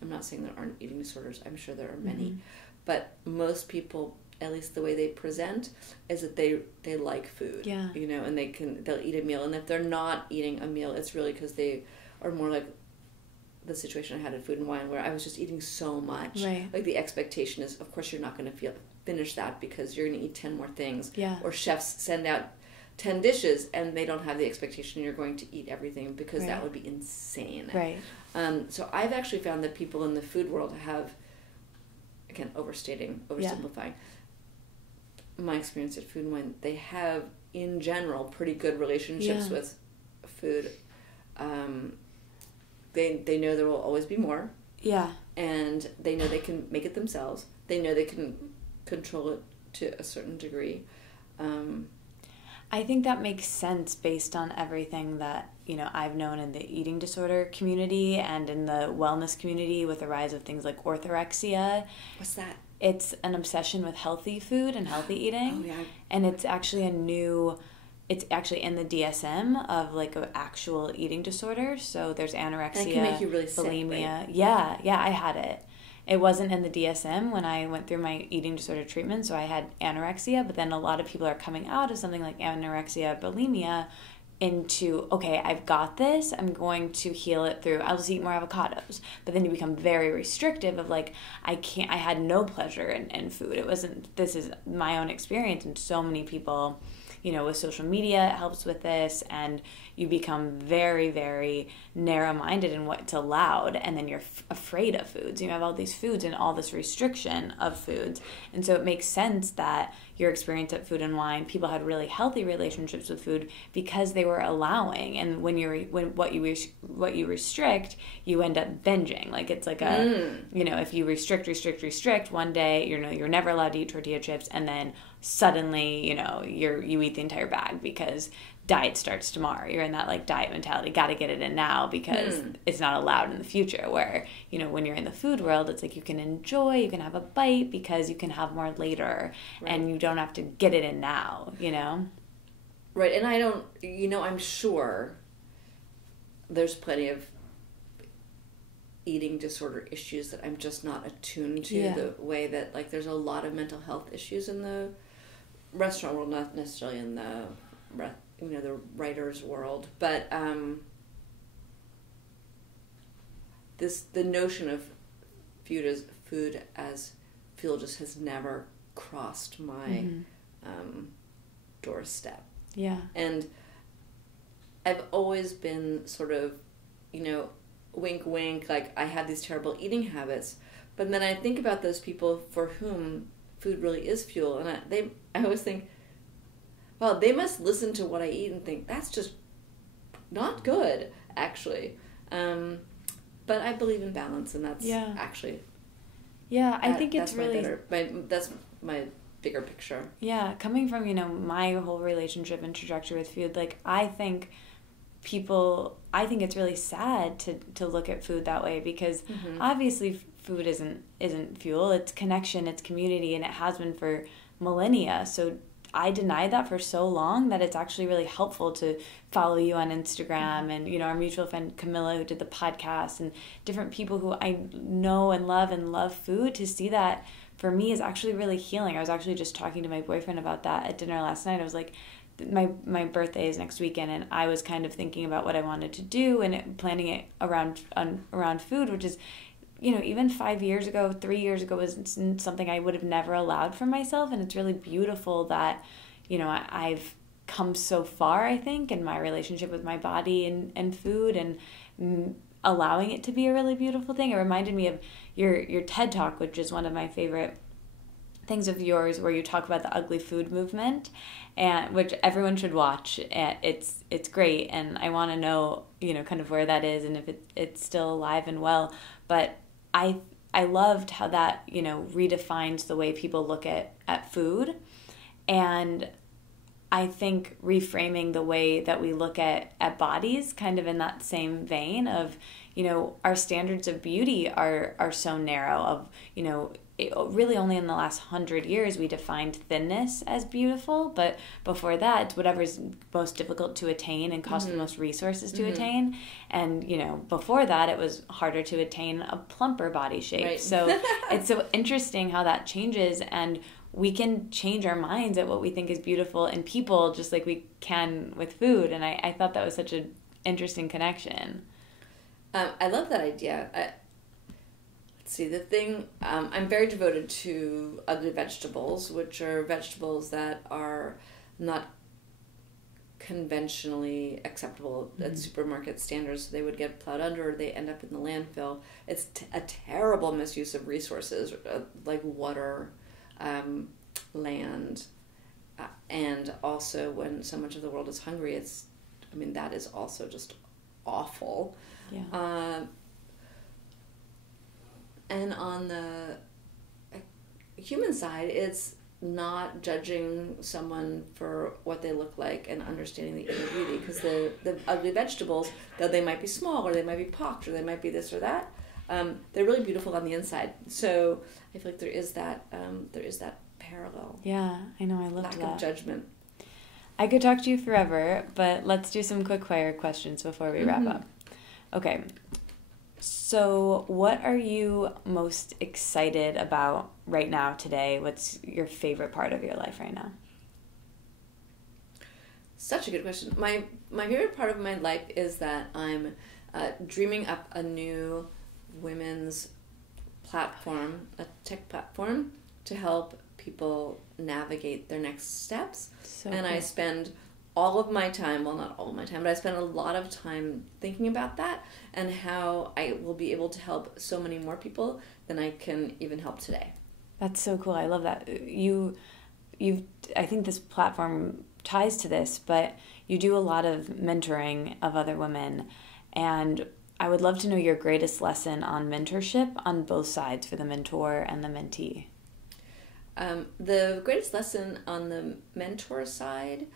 I'm not saying there aren't eating disorders. I'm sure there are many. But most people, at least the way they present, is that they like food. Yeah. And they'll eat a meal. And if they're not eating a meal, it's really because they are more like the situation I had at Food and Wine, where I was just eating so much. Right. Like, the expectation is, of course, you're not going to finish that, because you're going to eat 10 more things. Yeah. Or chefs send out 10 dishes and they don't have the expectation you're going to eat everything, because that would be insane. Right. So I've actually found that people in the food world have, again, oversimplifying, my experience at Food and Wine, they have, in general, pretty good relationships with food. They know there will always be more. Yeah. And they know they can make it themselves. They know they can control it to a certain degree. I think that makes sense based on everything that, I've known in the eating disorder community and in the wellness community, with the rise of things like orthorexia. What's that? It's an obsession with healthy food and healthy eating. Oh, yeah. And it's actually it's actually in the DSM of, like, an actual eating disorder. So there's anorexia, and it can make you really bulimia. Sick, right? Yeah, I had it. It wasn't in the DSM when I went through my eating disorder treatment, so I had anorexia, but then a lot of people are coming out of something like anorexia, bulimia, into, okay, I've got this, I'm going to heal it through, I'll just eat more avocados. But then you become very restrictive of, like, I had no pleasure in food. This is my own experience, and so many people, with social media, it helps with this, and you become very, very narrow-minded in what's allowed, and then you're afraid of foods. You have all these foods and all this restriction of foods, and so it makes sense that your experience at Food and Wine, people had really healthy relationships with food because they were allowing, and when what you restrict, you end up binging. Like, it's like if you restrict one day, you're never allowed to eat tortilla chips, and then suddenly, you eat the entire bag because diet starts tomorrow. You're in that, like, diet mentality, got to get it in now because it's not allowed in the future. Where, when you're in the food world, it's like you can enjoy, you can have a bite because you can have more later, and you don't have to get it in now, Right, and I don't, I'm sure there's plenty of eating disorder issues that I'm just not attuned to, the way that, like, there's a lot of mental health issues in the restaurant world, not necessarily in the the writer's world, but the notion of food as fuel just has never crossed my doorstep. Yeah. And I've always been sort of, wink wink, like, I have these terrible eating habits, but then I think about those people for whom food really is fuel, and I always think, well, they must listen to what I eat and think, that's just not good, actually. But I believe in balance, and that's actually... Yeah, I think it's really... that's my bigger picture. Yeah, coming from, my whole relationship and trajectory with food, like, I think it's really sad to look at food that way, because obviously food isn't fuel, it's connection, it's community, and it has been for millennia. So I denied that for so long that it's actually really helpful to follow you on Instagram and, our mutual friend Camilla who did the podcast and different people who I know and love food, to see that for me is actually really healing. I was actually just talking to my boyfriend about that at dinner last night. I was like, my birthday is next weekend, and I was kind of thinking about what I wanted to do and planning it around food, which is, even 5 years ago, 3 years ago, was something I would have never allowed for myself. And it's really beautiful that, I've come so far, I think, in my relationship with my body and food, and allowing it to be a really beautiful thing. It reminded me of your TED Talk, which is one of my favorite things of yours, where you talk about the ugly food movement, and which everyone should watch. It's great, and I want to know, kind of where that is and if it's still alive and well. But I loved how that, redefines the way people look at food. And I think reframing the way that we look at bodies, kind of in that same vein of, our standards of beauty are so narrow. Of, really only in the last 100 years we defined thinness as beautiful, but before that it's whatever's most difficult to attain and cost the most resources to attain. And before that it was harder to attain a plumper body shape. Right. So it's so interesting how that changes, and we can change our minds at what we think is beautiful in people just like we can with food. And I thought that was such an interesting connection. I love that idea. Let's see, the thing, I'm very devoted to ugly vegetables, which are vegetables that are not conventionally acceptable at supermarket standards. So they would get plowed under, or they end up in the landfill. It's a terrible misuse of resources, like water, land, and also when so much of the world is hungry, that is also just awful. Yeah. And on the human side, it's not judging someone for what they look like and understanding the inner beauty, because the ugly vegetables, though they might be small or they might be pocked or they might be this or that, they're really beautiful on the inside. So I feel like there is that parallel. Yeah, I know. I love that. Lack of judgment. I could talk to you forever, but let's do some quick fire questions before we wrap up. Okay. So what are you most excited about right now today? What's your favorite part of your life right now? Such a good question. My favorite part of my life is that I'm dreaming up a new women's platform, a tech platform, to help people navigate their next steps. And cool. I spend all of my time, well, not all of my time, but I spend a lot of time thinking about that and how I will be able to help so many more people than I can even help today. That's so cool. I love that. I think this platform ties to this, but you do a lot of mentoring of other women, and I would love to know your greatest lesson on mentorship on both sides, for the mentor and the mentee. The greatest lesson on the mentor side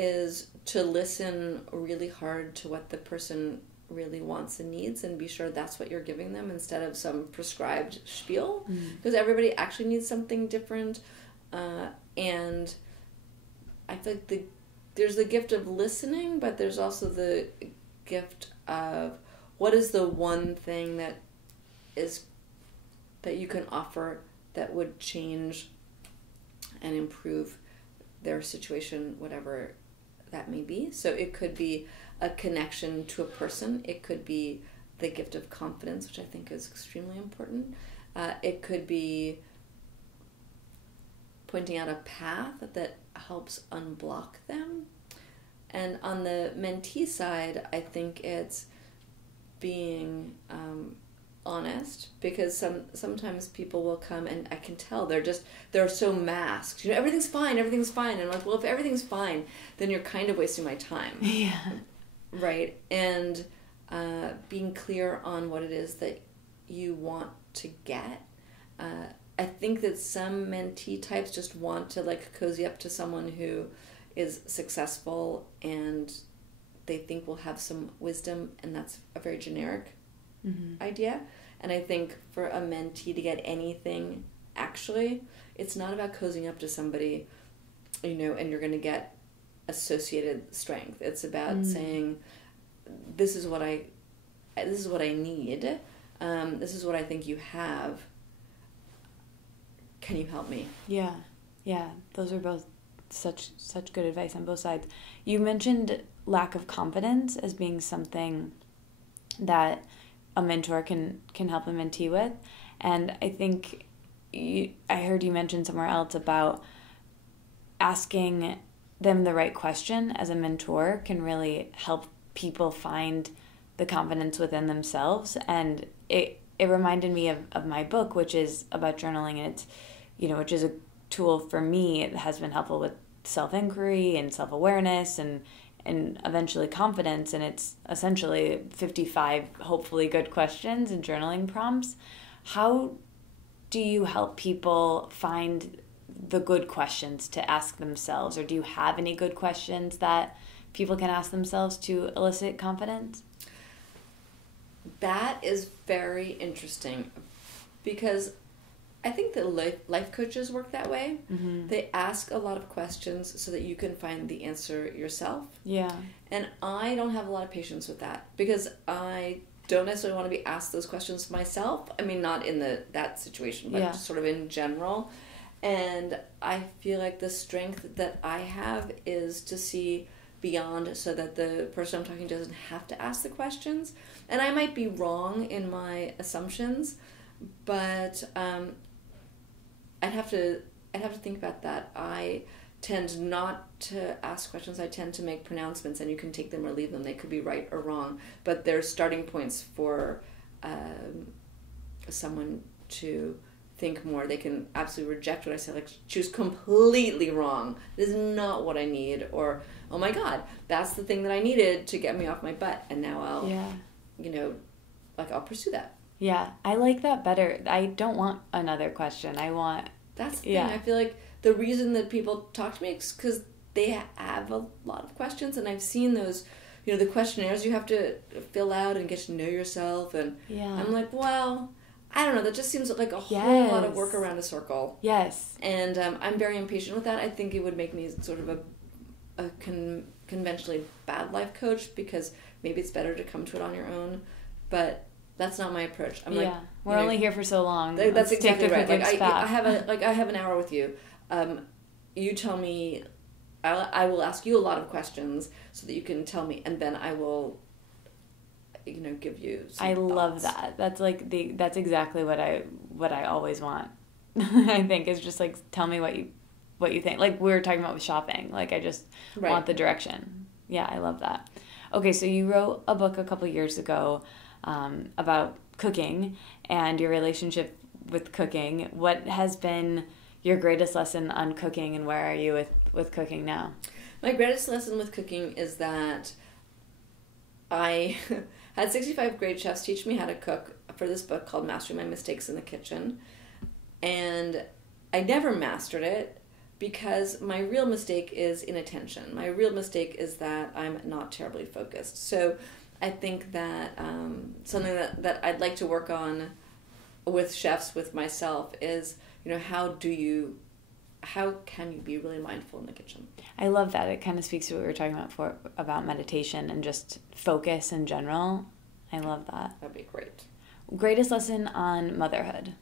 is to listen really hard to what the person really wants and needs, and be sure that's what you're giving them instead of some prescribed spiel, because everybody actually needs something different. And I feel like there's the gift of listening, but there's also the gift of what is the one thing that you can offer that would change and improve their situation, whatever that may be. So it could be a connection to a person. It could be the gift of confidence, which I think is extremely important. It could be pointing out a path that helps unblock them. And on the mentee side, I think it's being honest, because sometimes people will come and I can tell they're so masked. Everything's fine. And I'm like, well, if everything's fine, then you're kind of wasting my time. Yeah. Right. And being clear on what it is that you want to get. I think that some mentee types just want to cozy up to someone who is successful and they think will have some wisdom, and that's a very generic idea. And I think for a mentee to get anything, actually, it's not about cozying up to somebody. and you're going to get associated strength. It's about saying, this is what I need. This is what I think you have. Can you help me? Yeah. Those are both such good advice on both sides. You mentioned lack of confidence as being something that a mentor can help a mentee with, and I think I heard you mention somewhere else about asking them the right question as a mentor can really help people find the confidence within themselves. And it reminded me of my book, which is about journaling, and it's, which is a tool for me. It has been helpful with self-inquiry and self-awareness and eventually confidence. And it's essentially 55 hopefully good questions and journaling prompts. How do you help people find the good questions to ask themselves? Or do you have any good questions that people can ask themselves to elicit confidence? That is very interesting, because I think that life coaches work that way. Mm-hmm. They ask a lot of questions so that you can find the answer yourself. Yeah. And I don't have a lot of patience with that, because I don't necessarily want to be asked those questions myself. I mean, not in that situation, but just sort of in general. And I feel like the strength that I have is to see beyond, so that the person I'm talking to doesn't have to ask the questions. And I might be wrong in my assumptions, but I'd have to think about that. I tend not to ask questions. I tend to make pronouncements, and you can take them or leave them. They could be right or wrong, but they're starting points for someone to think more. They can absolutely reject what I say, like choose completely wrong. This is not what I need, or oh my God, that's the thing that I needed to get me off my butt, and now I'll, I'll pursue that. Yeah, I like that better. I don't want another question. That's the thing. I feel like the reason that people talk to me is because they have a lot of questions, and I've seen those, the questionnaires you have to fill out and get to know yourself, and I'm like, well, I don't know, that just seems like a whole lot of work around a circle. Yes. And I'm very impatient with that. I think it would make me sort of a conventionally bad life coach, because maybe it's better to come to it on your own, but that's not my approach. I'm like, we're only here for so long. That's exactly right. Like I have an hour with you. You tell me, I will ask you a lot of questions so that you can tell me, and then I will, give you some thoughts. Love that. That's that's exactly what I always want. I think is just like, tell me what you think. Like we were talking about with shopping. Like I just want the direction. Yeah, I love that. Okay, so you wrote a book a couple years ago about cooking and your relationship with cooking. What has been your greatest lesson on cooking, and where are you with cooking now? My greatest lesson with cooking is that I had 65 great chefs teach me how to cook for this book called Mastering My Mistakes in the Kitchen. And I never mastered it because my real mistake is inattention. My real mistake is that I'm not terribly focused. So I think that something that I'd like to work on with chefs, with myself, is, how can you be really mindful in the kitchen? I love that. It kind of speaks to what we were talking about meditation and just focus in general. I love that. That'd be great. Greatest lesson on motherhood?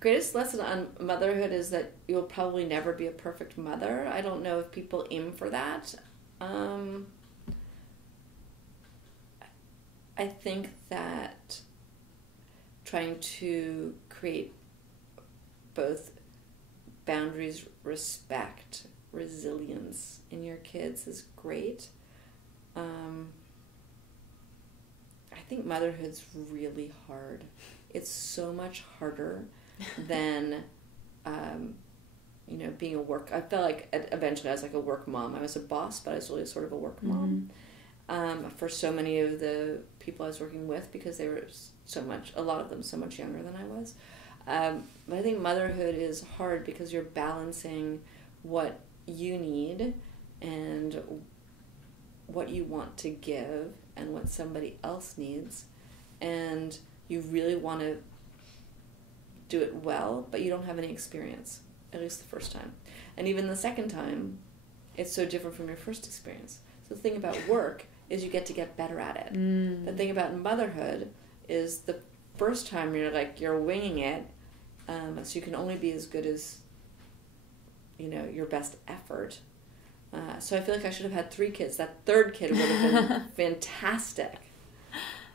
Greatest lesson on motherhood is that you'll probably never be a perfect mother. I don't know if people aim for that. I think that trying to create both boundaries, respect, resilience in your kids is great. I think motherhood's really hard. It's so much harder than, being a work. I felt like eventually I was like a work mom. I was a boss, but I was really sort of a work mom. For so many of the people I was working with, because they were a lot of them so much younger than I was. But I think motherhood is hard because you're balancing what you need and what you want to give and what somebody else needs, and you really want to do it well, but you don't have any experience, at least the first time. And even the second time, it's so different from your first experience. So the thing about work is you get better at it. The thing about motherhood is the first time you're winging it, so you can only be as good as, your best effort. So I feel like I should have had 3 kids. That third kid would have been fantastic.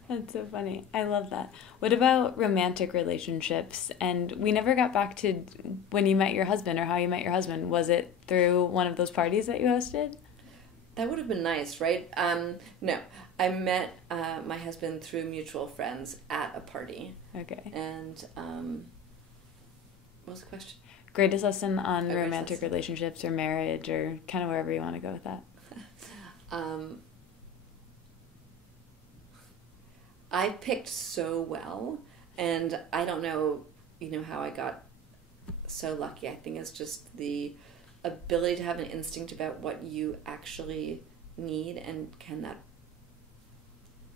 That's so funny. I love that. What about romantic relationships? And we never got back to when you met your husband or how you met your husband. Was it through one of those parties that you hosted? That would have been nice, right? No. I met my husband through mutual friends at a party. Okay. And what was the question? Greatest lesson on romantic relationships or marriage or kind of wherever you want to go with that. I picked so well, and I don't know, how I got so lucky. I think it's just the ability to have an instinct about what you actually need and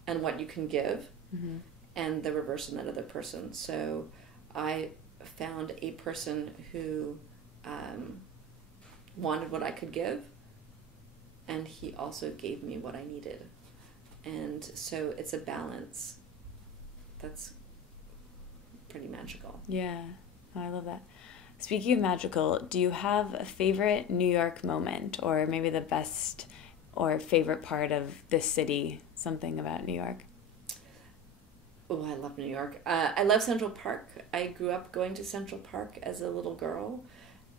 and what you can give, and the reverse in that other person. So I found a person who wanted what I could give, and he also gave me what I needed. And so it's a balance that's pretty magical. Yeah. Oh, I love that. Speaking of magical, do you have a favorite New York moment or maybe the best or favorite part of this city, something about New York? Oh, I love New York. I love Central Park. I grew up going to Central Park as a little girl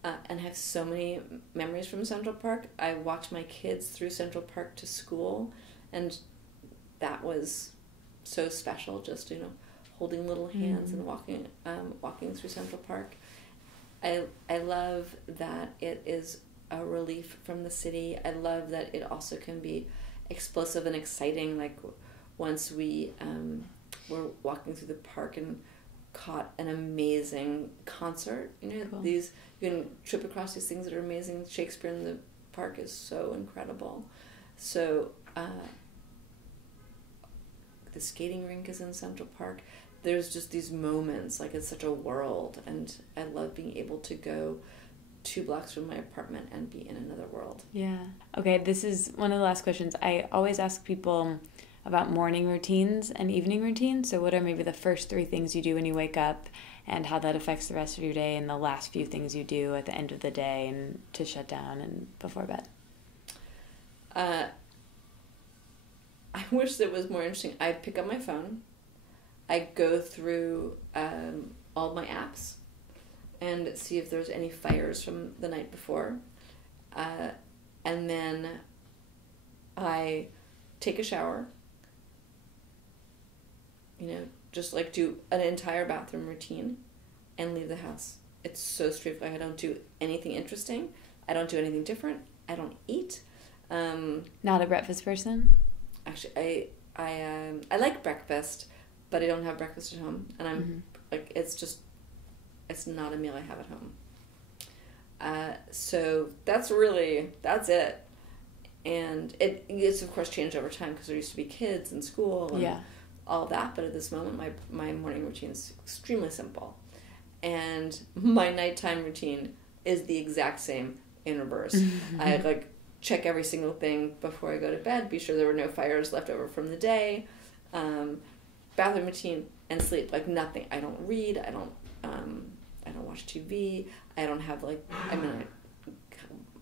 and have so many memories from Central Park. I walked my kids through Central Park to school, and that was so special, just, holding little hands and walking through Central Park. I love that it is a relief from the city. I love that it also can be explosive and exciting. Like once we were walking through the park and caught an amazing concert. Cool. You can trip across these things that are amazing. Shakespeare in the Park is so incredible. So the skating rink is in Central Park. There's just these moments, like it's such a world, and I love being able to go 2 blocks from my apartment and be in another world. Yeah. Okay, this is one of the last questions. I always ask people about morning routines and evening routines. So what are maybe the first 3 things you do when you wake up and how that affects the rest of your day, and the last few things you do at the end of the day and to shut down and before bed? I wish that was more interesting. I pick up my phone. I go through all my apps and see if there's any fires from the night before. And then I take a shower. Just like do an entire bathroom routine and leave the house. It's so straightforward. I don't do anything interesting. I don't do anything different. I don't eat. Not a breakfast person? Actually, I like breakfast, but I don't have breakfast at home, and I'm it's not a meal I have at home. So that's it, and it's of course changed over time because there used to be kids in school and all that, but at this moment my morning routine is extremely simple, and my nighttime routine is the exact same in reverse. I check every single thing before I go to bed, be sure there were no fires left over from the day, bathroom routine, and sleep. Like nothing. I don't read. I don't watch TV. I don't have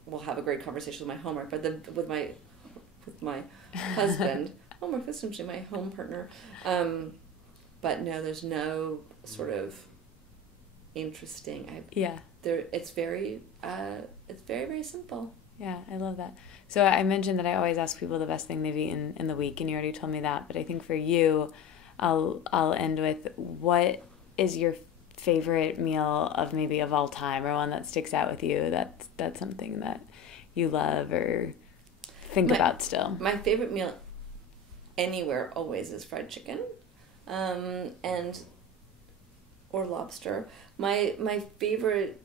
we'll have a great conversation with my homework, but with my husband, homework is essentially my home partner. But no, there's no sort of interesting. It's very very simple. Yeah, I love that. So I mentioned that I always ask people the best thing they've eaten in the week, and you already told me that. But I think for you, I'll end with, what is your favorite meal of all time, or one that sticks out with you? That's something that you love or think about still. My favorite meal anywhere always is fried chicken, or lobster. My favorite.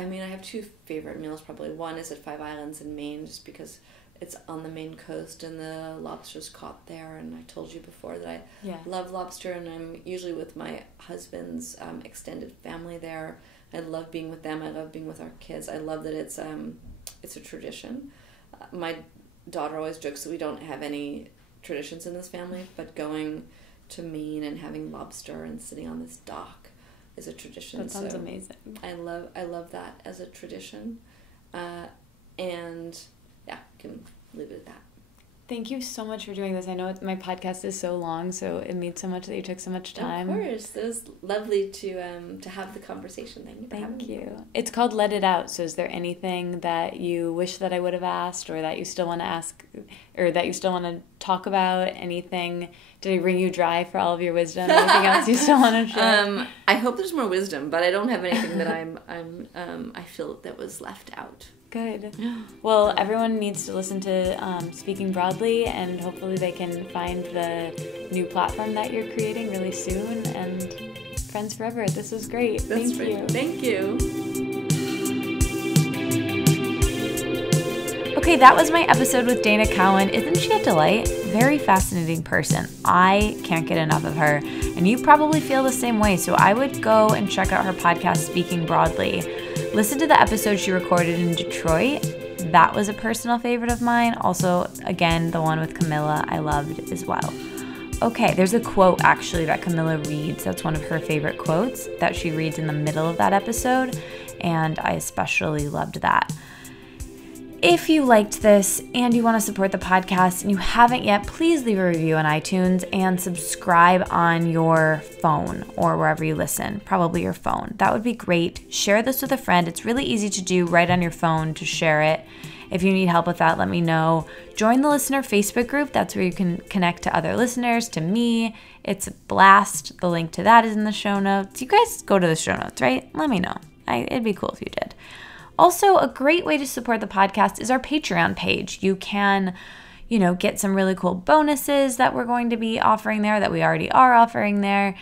I have 2 favorite meals probably. One is at 5 Islands in Maine, just because it's on the Maine coast, and the lobster's caught there. And I told you before that I love lobster, and I'm usually with my husband's extended family there. I love being with them. I love being with our kids. I love that it's a tradition. My daughter always jokes that we don't have any traditions in this family, but going to Maine and having lobster and sitting on this dock is a tradition. That sounds amazing. I love that as a tradition, and yeah, can leave it at that. Thank you so much for doing this. I know my podcast is so long, so it means so much that you took so much time. Of course. It was lovely to have the conversation. Thank you for having me. Thank you. It's called Let It Out, so is there anything that you wish that I would have asked, or that you still want to ask, or that you still want to talk about? Anything? Did I wring you dry for all of your wisdom? Anything else you still want to share? I hope there's more wisdom, but I don't have anything that I feel that was left out. Good. Well, everyone needs to listen to Speaking Broadly, and hopefully they can find the new platform that you're creating really soon. And Friends Forever, this was great. Thank you. Thank you. Okay, that was my episode with Dana Cowin. Isn't she a delight? Very fascinating person. I can't get enough of her, and you probably feel the same way, so I would go and check out her podcast, Speaking Broadly. Listen to the episode she recorded in Detroit. That was a personal favorite of mine. Also, again, the one with Camilla I loved as well. Okay, there's a quote actually that Camilla reads. That's one of her favorite quotes that she reads in the middle of that episode, and I especially loved that. If you liked this and you want to support the podcast and you haven't yet, please leave a review on iTunes and subscribe on your phone or wherever you listen, probably your phone. That would be great. Share this with a friend. It's really easy to do right on your phone to share it. If you need help with that, let me know. Join the listener Facebook group. That's where you can connect to other listeners, to me. It's a blast. The link to that is in the show notes. You guys go to the show notes, right? Let me know. It'd be cool if you did. Also, a great way to support the podcast is our Patreon page. You can, get some really cool bonuses that we're going to be offering there, that we already are offering there.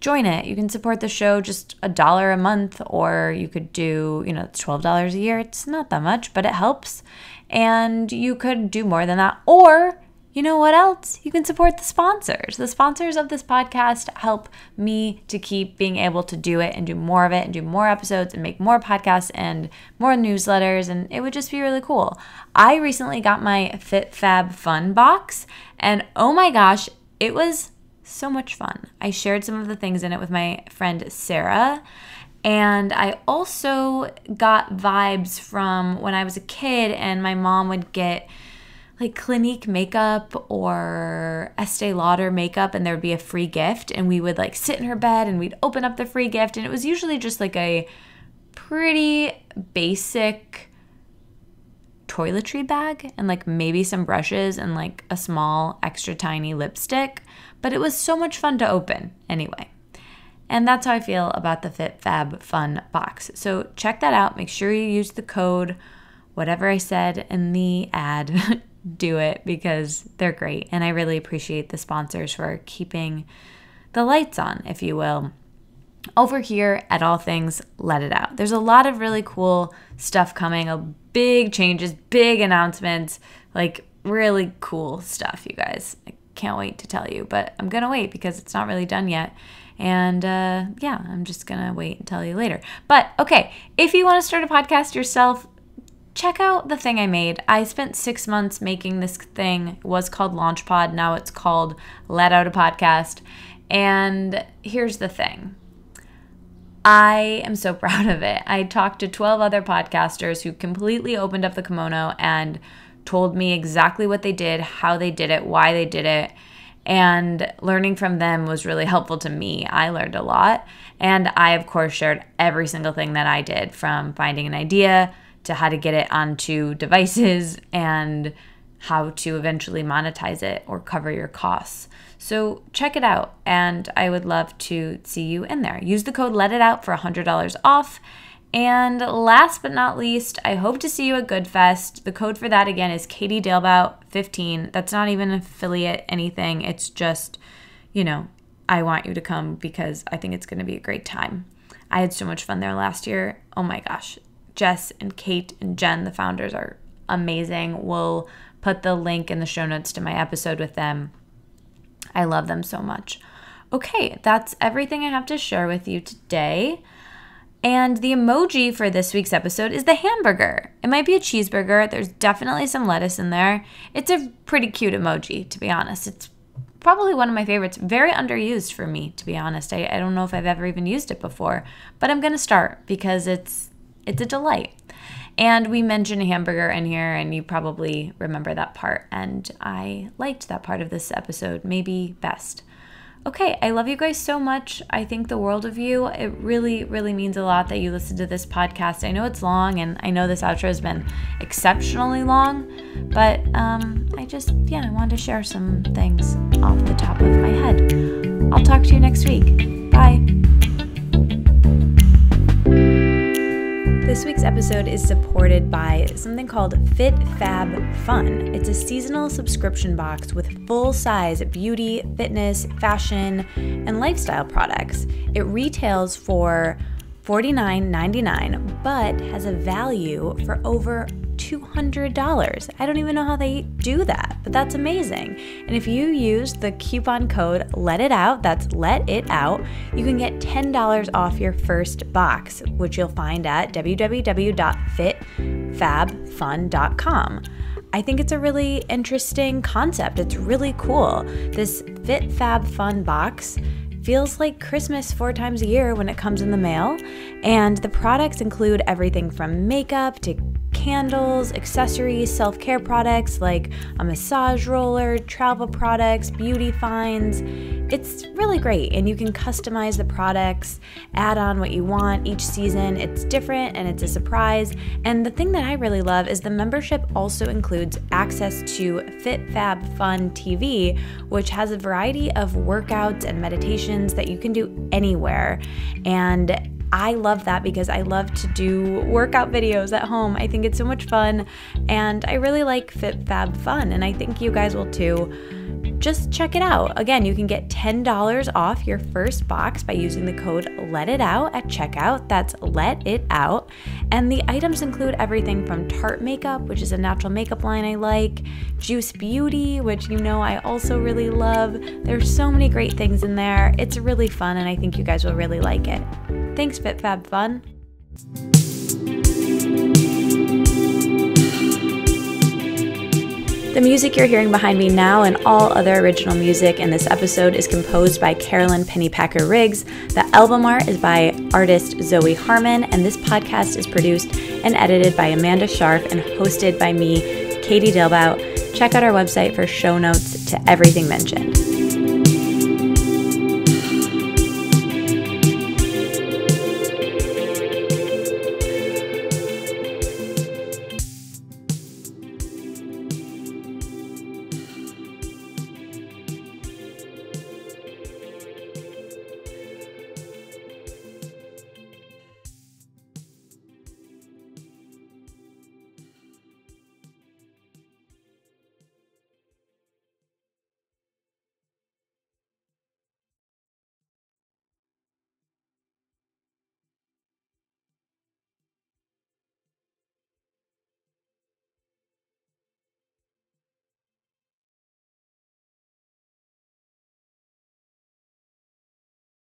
Join it. You can support the show just $1 a month, or you could do, it's $12 a year. It's not that much, but it helps. And you could do more than that. Or, you know what else? You can support the sponsors. The sponsors of this podcast help me to keep being able to do it and do more of it and do more episodes and make more podcasts and more newsletters, and it would just be really cool. I recently got my Fit Fab Fun box, and oh my gosh, it was so much fun. I shared some of the things in it with my friend Sarah, and I also got vibes from when I was a kid and my mom would get like Clinique makeup or Estee Lauder makeup, and there would be a free gift, and we would like sit in her bed and we'd open up the free gift, and it was usually just like a pretty basic toiletry bag and like maybe some brushes and like a small extra tiny lipstick, but it was so much fun to open anyway. And that's how I feel about the Fit Fab Fun box. So check that out. Make sure you use the code, whatever I said in the ad. Do it, because they're great. And I really appreciate the sponsors for keeping the lights on, if you will, over here at All Things Let It Out. There's a lot of really cool stuff coming, big changes, big announcements, like really cool stuff, you guys. I can't wait to tell you, but I'm going to wait because it's not really done yet. And I'm just going to wait and tell you later. But okay, if you want to start a podcast yourself, check out the thing I made. I spent 6 months making this thing. It was called LaunchPod. Now it's called Let Out a Podcast. And here's the thing. I am so proud of it. I talked to 12 other podcasters who completely opened up the kimono and told me exactly what they did, how they did it, why they did it. And learning from them was really helpful to me. I learned a lot. And I, of course, shared every single thing that I did, from finding an idea to how to get it onto devices and how to eventually monetize it or cover your costs. So check it out, and I would love to see you in there. Use the code LETITOUT for $100 off. And last but not least, I hope to see you at GoodFest. The code for that, again, is Katie Dalebout 15. That's not even an affiliate anything. It's just, I want you to come because I think it's going to be a great time. I had so much fun there last year. Oh my gosh. Jess and Kate and Jen, the founders, are amazing. We'll put the link in the show notes to my episode with them. I love them so much. Okay, that's everything I have to share with you today. And the emoji for this week's episode is the hamburger. It might be a cheeseburger. There's definitely some lettuce in there. It's a pretty cute emoji, to be honest. It's probably one of my favorites. Very underused for me, to be honest. I don't know if I've ever even used it before, but I'm going to start because it's a delight. And we mentioned a hamburger in here, and you probably remember that part. And I liked that part of this episode, maybe best. Okay, I love you guys so much. I think the world of you. It really, really means a lot that you listen to this podcast. I know it's long, and I know this outro has been exceptionally long, but I wanted to share some things off the top of my head. I'll talk to you next week. Bye. This week's episode is supported by something called Fit Fab Fun. It's a seasonal subscription box with full-size beauty, fitness, fashion, and lifestyle products. It retails for $49.99, but has a value for over $200. I don't even know how they do that, but that's amazing. And if you use the coupon code LETITOUT, that's Let It Out, you can get $10 off your first box, which you'll find at www.fitfabfun.com. I think it's a really interesting concept. It's really cool. This Fit Fab Fun box feels like Christmas 4 times a year when it comes in the mail, and the products include everything from makeup to candles, accessories, self-care products like a massage roller, travel products, beauty finds. It's really great, and you can customize the products, add on what you want each season. It's different and it's a surprise. And the thing that I really love is the membership also includes access to Fit Fab Fun TV, which has a variety of workouts and meditations that you can do anywhere. And I love that because I love to do workout videos at home. I think it's so much fun, and I really like Fit Fab Fun, and I think you guys will too. Just check it out. Again, you can get $10 off your first box by using the code LETITOUT at checkout. That's Let It Out. And the items include everything from Tarte Makeup, which is a natural makeup line I like, Juice Beauty, which you know I also really love. There's so many great things in there. It's really fun, and I think you guys will really like it. Thanks, Fit Fab Fun. The music you're hearing behind me now and all other original music in this episode is composed by Carolyn Pennypacker Riggs. The album art is by artist Zoe Harmon, and this podcast is produced and edited by Amanda Sharf and hosted by me, Katie Dalebout. Check out our website for show notes to everything mentioned.